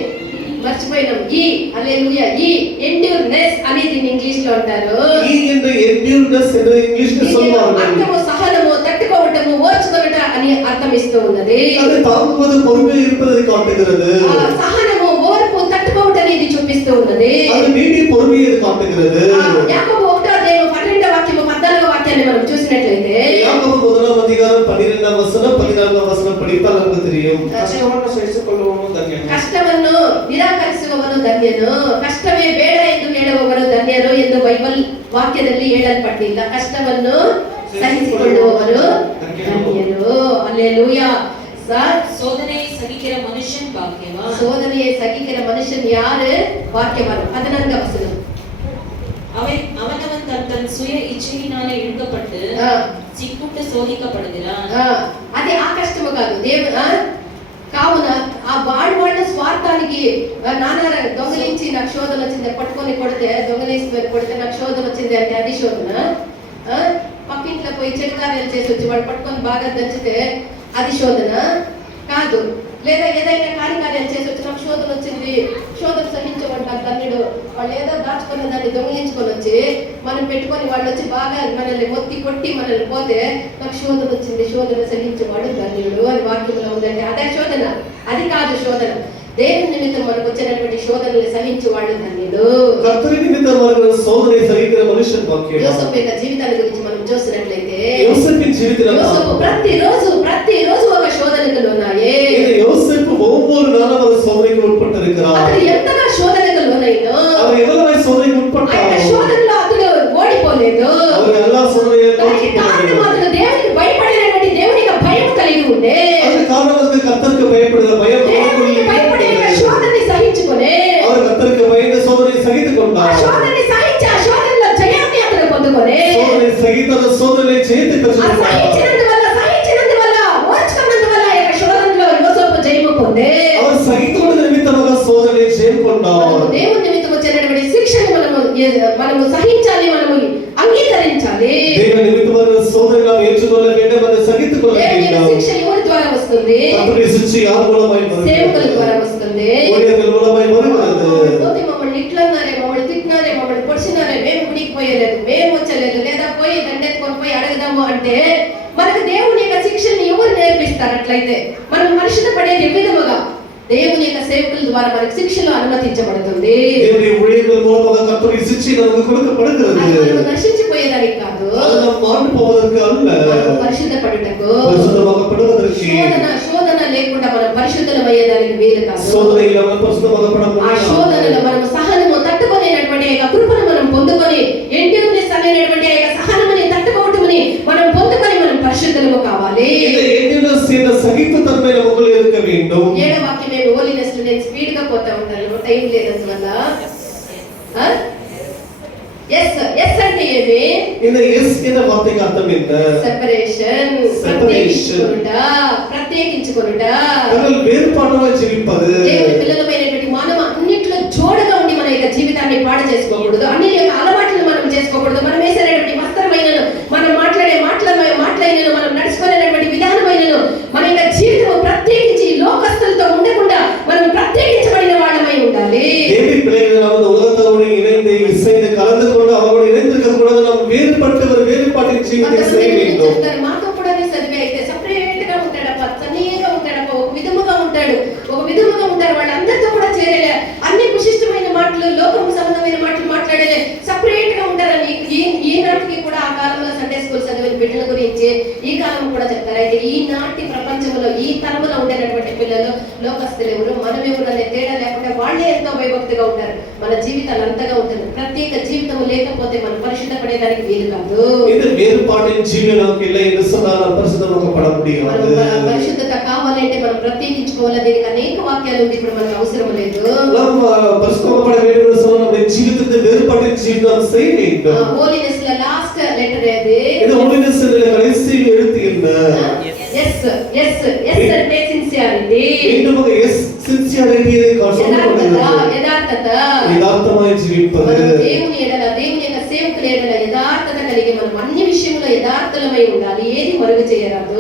మర్చిపోయినాం. ఈ హల్లెలూయా, ఈ ఎండ్యూర్నెస్ అనేది ఇంగ్లీష్ లో అంటారు. ఈ என்ற ఎండ్యూర్నెస్ என்ற ఇంగ్లీష్ లో சொல்வார்கள். అర్థము సహనము, తట్టుకోవటము, ఓర్చుకొనుట అని అర్థం ఇస్తూ ఉన్నది. அது தாங்குவது பொறுமை இருப்பதை காட்டுகிறது. సహనము, ఓర్పు, తట్టుకోవటం అనేది చూపిస్తూ ఉన్నది. அது நீடி பொறுமையை காட்டுகிறது. యాకోబు 1:12 వాక్యము 14 వాక్యాన్ని మనం చూసినట్లయితే யாக்கோபு 1ஆம் அதிகாரம் 12ஆம் வசனம் 14ஆம் வசனம் படித்தால் நமக்கு தெரியும். ಕಷ್ಟವನ್ನು ಸಹಿಸಿಕೊಳ್ಳುವವನು ಧನ್ಯನು. ಕಷ್ಟವನ್ನು ನಿರಾಕರಿಸುವವನು ಧನ್ಯನು, ಕಷ್ಟವೇ ಬೇಡ ಎಂದು ಹೇಳುವವರು ಧನ್ಯರು ಎಂದು ಬೈಬಲ್ ವಾಕ್ಯದಲ್ಲಿ ಹೇಳಲ್ಪಟ್ಟಿಲ್ಲ. ಕಷ್ಟವನ್ನು ಸಹಿಸಿಕೊಳ್ಳುವವರು ಧನ್ಯರು. ಹಲ್ಲೆಲೂಯಾ. சோதனையை சகிக்கிற மனுஷன் பாக்கியவான். சோதனையை சகிக்கிற மனுஷன் யாரு? பாக்கியவான். 14ஆம் வசனம். அவனவன் தன் சுய இச்சையினாலே இழுக்கப்பட்டு சிக்குண்டு சோதிக்கப்படுகிறான். అది ఆ కష్టము కాదు. దేవుడు కావున ఆ వాళ్ళ స్వార్థానికి నాన్న దొంగలించి నాకు శోధన వచ్చింది, పట్టుకొని కొడితే దొంగలించి కొడితే నాకు శోధన వచ్చింది అంటే అది శోధన. పక్కింట్లో పోయి చెడు కార్యాలు చేసి వచ్చి వాళ్ళు పట్టుకొని బాగా దంచితే అది శోధన కాదు. లేదా ఏదైనా కార్యాలు చేసి వచ్చి నాకు శోధన వచ్చింది, శోధన సహించబడ్డారు ధన్యుడు. వాళ్ళు ఏదో దాచుకున్న దాన్ని దొంగిలించుకొని వచ్చి మనం పెట్టుకొని వాళ్ళు వచ్చి బాగా మనల్ని మొత్తి కొట్టి మనల్ని పోతే నాకు శోధన వచ్చింది, శోధన సహించేవాడు ధన్యుడు అని వాక్యంలో ఉందంటే అదే శోధన. అది కాదు శోధన. దేవుని నిమిత్తం మనకు వచ్చినటువంటి శోధనలు సహించేవాడు ధన్యుడు. కర్తరి నిమిత్తం మనకు శోధనై సహించిన మనుషుడు భాగ్యవాన్. యోసేపు యొక్క జీవితాల గురించి మనం చూసినట్లయితే యోసేపు జీవితంలో యోసేపు ప్రతిరోజు ఒక శోధనకు లోనాయే. யோசேப்பு ஒவ்வொரு நாளும் அவர் சோதனைக்கு உட்பட்டிருக்கிறார். అతడు ఎంతగా శోధనకు లోనైనో அவர் எவ்வளவு சோதனைக்கு உட்பட்டார். ఆయన శోధనలో అతడు ఓడిపోలేదు. அவர் எல்லா சோதனையிலும் దానికి కారణం అతడు దేవునికి భయపడినటువంటి దేవునికి భయం కలిగి ఉండే. அதுக்கு காரணம் அதுக்கு கர்த்தருக்கு பயப்படுகிற பயம். దేవునికి భయపడి శోధనని సహించుకునే அவர் கர்த்தருக்கு பயந்து சோதனையை சகித்துக் ఆ கொண்டார். శోధనని సహించి ఆ శోధనలో జయాన్ని అతడు పొందుకునే. சோதனை சகித்து அந்த சோதனையை ஜெயித்து பெற்றார். సహించినందువల్ల ఓర్చుకున్నందువల్ల ఈ శోధనలో యోసేపు జయము పొందే. அவர் சகித்துக்கொண்ட நிமித்தமாக சோதனையை ஜெயம் கொண்டார். దేవుని నిమిత్తం వచ్చినటువంటి శిక్షను మనము సహించాలి, మనము అంగీకరించాలి. దేవుని నిమిత్తమైన సోదனை நாம் ஏற்றுக்கொள்ள வேண்டும், அதை சகித்துக் கொள்ள దేవుని வேண்டும். శిక్ష ఎవరి ద్వారా వస్తుంది? கர்த்தருடைய சிக்ஷை யார் மூலமாய் வருகிறது? సేవకుల ద్వారా వస్తుంది. ஊழியர்கள் மூலமாய் வருகிறது. పోతే మమ్మల్ని ఇట్లన్నారే, మమ్మల్ని తిట్టినారే, మమ్మల్ని పొడిచినారే, మేము గుడికి పోయలేదు, మేము వచ్చలేదు, లేదా పోయి దండెత్తుకొని పోయి అడగదాము అంటే మనకు దేవుని యొక్క శిక్షని ఎవరు నేర్పిస్తారు? అట్లయితే మనం పరిశుద్ధ పడేది విధముగా దేవుని యొక్క సేవకుల ద్వారా మనకు శిక్షలు అనుమతించబడుతుంది. దేవుని ஊழியர்கள் மூலமாக கர்த்தருடைய சிக்ஷை நமக்கு கொடுக்கப்படுகிறது. మనం నశించిపోయేదానికి కాదు, அது நாம் மாண்டு போவதற்கு அல்ல, మనం పరిశుద్ధపడుటకు. பரிசுத்தமாகப்படுவதற்கு. శోధన లేకుండా మనం పరిశుద్ధమయ్యేదానికి వీలు కాదు. சோதனையில் நாம் பரிசுத்தமாகப்பட ఆ முடியாது. శోధనలో మనం సహనము తట్టుకునేటటువంటి యొక్క కృపను మనం పొందుకొని ఎండ్యూర్నెస్ అనేటటువంటి యొక్క సహనముని తట్టుకోవటముని మనం పొందుకొని మనం పరిశుద్ధులము కావాలి. இந்த endurance என்ற సహిష్ణుతత్వం நமக்குள்ள இருக்க வேண்டும். 7వ వాక్యం మేము హోలీనెస్ లో నేను స్పీడ్ గా పోతా ఉంటాను, టైం లేనందువల్ల. ఎస్ అంటే ఏమి? இந்த எஸ் என்ற வார்த்தைக்கு அர்த்தம் என்ன? సెపరేషన్, ప్రత్యేకించుకొనుట. தங்கள் வேறுபாடுகளை ஜீவிப்பது. దేవుని పిల్లలమైనటువంటి మనం అన్నిట్లో జోడుగా ఉండి మన యొక్క జీవితాన్ని పాడు చేసుకోకూడదు. అన్ని యొక్క అలవాట్లను మనం చేసుకోకూడదు. మనం వేసేటటువంటి వస్త్రమైనను, మనం మాట్లాడే మాటలైనను, మనం నడుచుకునేటటువంటి విధానమైనను మన యొక్క జీవితం ప్రత్యేకించి లోకస్తులతో ఉండకుండా మనం ప్రత్యేకించబడిన వాళ్ళమై ఉండాలి. தேவி பிள்ளைகள் நமது உலகத்தோடு இணைந்து இசைந்து கலந்து கொண்டு அவரோடு இணைந்திருக்க கூடாது. நாம் வேறுபாட்டின் ஜீவித்தை செய்ய வேண்டும். మాతో కూడా చదివి అయితే సపరేట్ గా ఉంటాడప్ప, తనీగా ఉంటాడప్ప, ఒక విధముగా ఉంటాడు. వాళ్ళందరితో కూడా చేరేలే, అన్ని విశిష్టమైన మాటలు, లోకము సంబంధమైన మాటలు మాట్లాడేలే, సపరేట్ గా ఉంటారని ఈనాటికి కూడా ఆ కాలం కాలంలో ఈ తరములో ఉండేటటువంటి పిల్లలు లోకస్తులు ఎవరు మనం ఎవరు అనే తేడా లేకుండా వాళ్ళే ఎంతో భయభక్తిగా ఉంటారు. మన జీవితాలు అంతగా ఉంటుంది. ప్రత్యేక జీవితం లేకపోతే మనం పరిశుద్ధపడేదానికి వీలు కాదు. இது வேறுபாட்டின் ஜீவன் நமக்கு இல்லை என்று சொன்னால் நாம் பரிசுத்தமாக்கப்பட முடியாது. మనం పరిశుద్ధత కావాలంటే మనం ప్రత్యేకించుకోవాలి. దీనికి అనేక వాక్యాలు ఉంది, ఇప్పుడు మనకు అవసరం లేదు. நாம் பரிசுத்தமாக்கப்பட வேண்டும் என்று சொன்னால் நம்முடைய ஜீவிதத்தை வேறுபாட்டின் ஜீவிதம் நாம் செய்ய வேண்டும். ஹோலினஸ் லாஸ்ட் லெட்டர் அது. இது ஹோலினஸ் என்ற கடைசி எழுத்து என்ன? எஸ் எஸ் எஸ் అంటే సిన్సియారిటీ. இன்னும் எஸ் సిన్సియారిటీని కాన్సెప్ట్ యథార్థమై జీవింపదు. దేవుని ఎడల దేవుని యొక్క సేవకుల ఎడల యథార్థత కలిగి మనం అన్ని విషయంలో యథార్థలమై ఉండాలి. ఏది మరుగు చేయరాదు.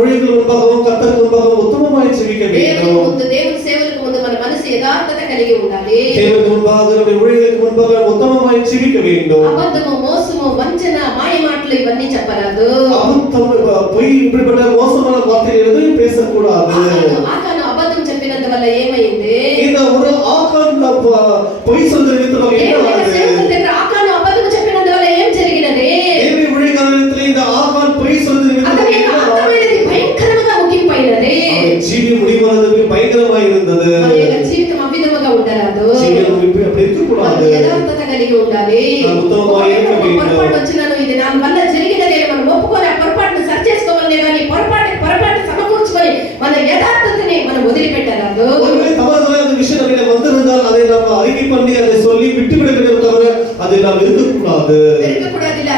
ஊழியர்கள் முன்பாகவும் கர்த்தருக்கு முன்பாகவும் உத்தமமாய் ஜீவிக்க வேண்டும். దేవుని సేవలకు ముందు మన మనసు యథార్థత కలిగి ఉండాలి. దేవునికి முன்பாக நம்முடைய ஊழியர்களுக்கு முன்பாக உத்தமமாய் ஜீவிக்க வேண்டும். అబద్ధము, మోసము, వంచన, మాయ మాటలు ఇవన్నీ చెప్పరాదు. அபத்தம், பொய், இப்படிப்பட்ட மோசமான வார்த்தைகள் எதுவும் பேசக்கூடாது. ఆకాను అబద్ధం చెప్పినందు వల్ల ఏమైంది? இந்த ஒரு ஆகான் பொய் சொல்றது நிமித்தமாக என்ன ஆனது? ఆకాను అబద్ధం చెప్పినందు వల్ల ఏం జరిగినది? தேவனுடைய ஊழியக்காரத்தில் இந்த ஆகான் பொய் சொல்றது நிமித்தமாக என்ன ఆనది భయంకరంగా ముగింపైనది. ஜீவி முடிவானது பயங்கரமாய் இருந்தது. మన జీవితం అవిధముగా ఉండరాదు. జీవితం அப்படி இருக்க கூடாது. యథార్థత కలిగి ఉండాలి. ఉత్తమమైన పొరపాటు వచ్చినాను, ఇది నా వల్ల జరిగినదే మనం ఒప్పుకొని ఆ పొరపాటును సరి చేసుకోవాలనే కానీ పొరపాటు సమకూర్చుకొని మన యథార్థతని మనం వదిలిపెట్టరాదు. ஒருவேளை தவறுதலாக அந்த விஷயம் நம்மிடம் வந்திருந்தால் அதை நாம் அறிக்கை பண்ணி அதை சொல்லி விட்டுவிட வேண்டும் தவிர அதை நாம் இருக்கக்கூடாது. இருக்கக்கூடாது. இல்ல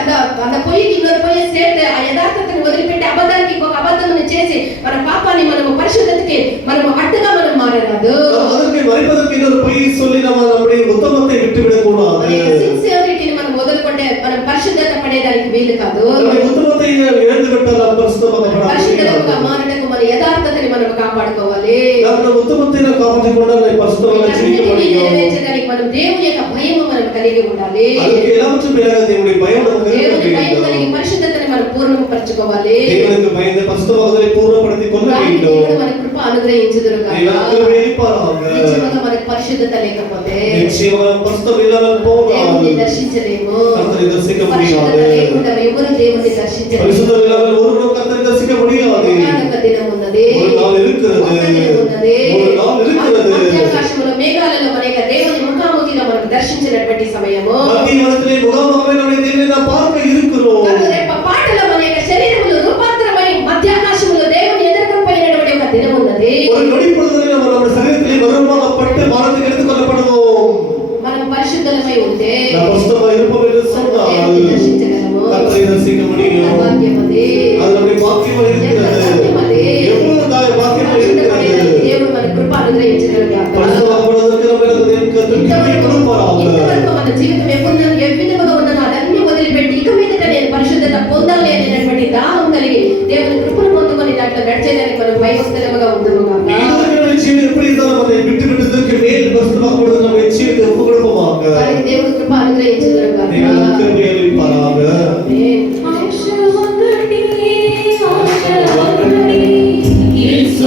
அந்த பொய்కి இன்னொரு பொய்யை சேர்த்து ఆ యథార్థతను వదిలిపెట్టి అబద్ధానికి ఇంకొక అబద్ధమును చేసి మన పాపాన్ని మనము పరిశుద్ధతకి మనము అడ్డుగా మనం మారరాదు. அதற்கு மறைப்பதற்கு இன்னொரு பொய் சொல்லி நம்ம நம்முடைய உத்தமத்தை விட்டுவிடக் கூடாது. సిన్సియారిటీని మనం వదులుకుంటే మనం పరిశుద్ధత పడేదానికి వీలు కాదు. ఉత్తమத்தை இழந்து விட்டால் நாம் பரிசுத்தமாக்கப்பட పరిశుద్ధంగా మారటకు మన యథార్థతని మనం కాపాడుకోవాలి. நம்ம உத்தமத்தை நாம் காப்பாற்றிக் கொண்டால் நாம் பரிசுத்தமாக ஜீவிக்க முடியும். నెరవేర్చడానికి మనం దేవుని యొక్క భయము మనం కలిగి ఉండాలి. அதுக்கு எல்லாவற்றும் மேலாக தேவனுடைய பயம் நமக்கு దేవుని భయం வேண்டும். కలిగి పరిశుద్ధతని మనం పూర్ణపరచుకోవాలి. தேவனுக்கு பயந்து பரிசுத்தமாகுதலை பூர்ணப்படுத்திக் கொள்ள வேண்டும். దేవుడు మన కృప అనుగ్రహించుదురు గాక. தேவனுக்கு வேண்டிப்பாராக. నిజంగా మనకు పరిశుద్ధత లేకపోతే நிச்சயமாக பரிசுத்தம் இல்லாமல் போகாது. దేవుని దర్శించలేము. கர்த்தரை தரிசிக்க పరిశుద్ధత முடியாது. లేకుండా ఎవరు దేవుని దర్శించలేరు. பரிசுத்தம் இல்லாமல் ஒருவரும் கர்த்தரை தரிசிக்க முடியாது. ఒక దినం ఉన్నది. ஒரு நாள் இருக்கிறது. ఒక దినం ఉన్నది. ஒரு நாள் இருக்கிறது. ఆకాశములో మేఘాలలో మన యొక్క దేవుని ముఖాముఖిగా మనం దర్శించినటువంటి సమయము. மத்திய மனத்திலே முகாமாகவே நம்முடைய தேவனை நாம் பார்க்க இருக்கிறோம். రేపు పాటల మన యొక్క శరీరములు రూపాంతరమై మధ్యాకాశములో దేవుని ఎదుర్కొనిపోయినటువంటి ఒక దినం ఉన్నది. ஒரு நொடி பொழுதிலே நம்ம நம்முடைய சரீரத்திலே மறுரூபமாக்கப்பட்டு வானத்துக்கு எடுத்துக் கொள்ளப்படுவோம். మనం పరిశుద్ధమై ఉంటే நாம் பரிசுத்தமாக இருப்போம் என்று சொன்னால் దేవుని దర్శించగలము. கர்த்தரை தரிசிக்க முடியும். భాగ్యం అది. அது நம்முடைய பாக்கியமாக இருக்கிறது. எவ்வளவு பாக்கியமாக இருக்கிறது. దేవుడు మన కృప అనుగ్రహించగలడు గాక. பரிசுத்தமாக்கப்படுவதற்கு நம்ம தேவன் கృప கொடுப்பாராக. ఇంతవరకు మన జీవితం ఏ విధముగా ఉన్నదో అదన్నీ వదిలిపెట్టి ఇక మీదట నేను పరిశుద్ధత పొందాలి అనేటువంటి దాహం కలిగి దేవుని కృపను పొందుకొని దాంట్లో నడిచేదానికి మనం భయభక్తులుగా ఉందాము గాక. நம்முடைய ஜீவியம் எப்படி இருந்தாலும் அதை விட்டு விட்டதற்கு மேல் பரிசுத்தமாக்கப்படுவது நம்முடைய ஜீவித்தை ஒப்பு கொடுப்போமாக. వారికి దేవుని కృప అనుగ్రహించుదురు గాక. தேவன் கிருபையை அளிப்பாராக. ఆమేన్. ఆశ ఒకటి యేసు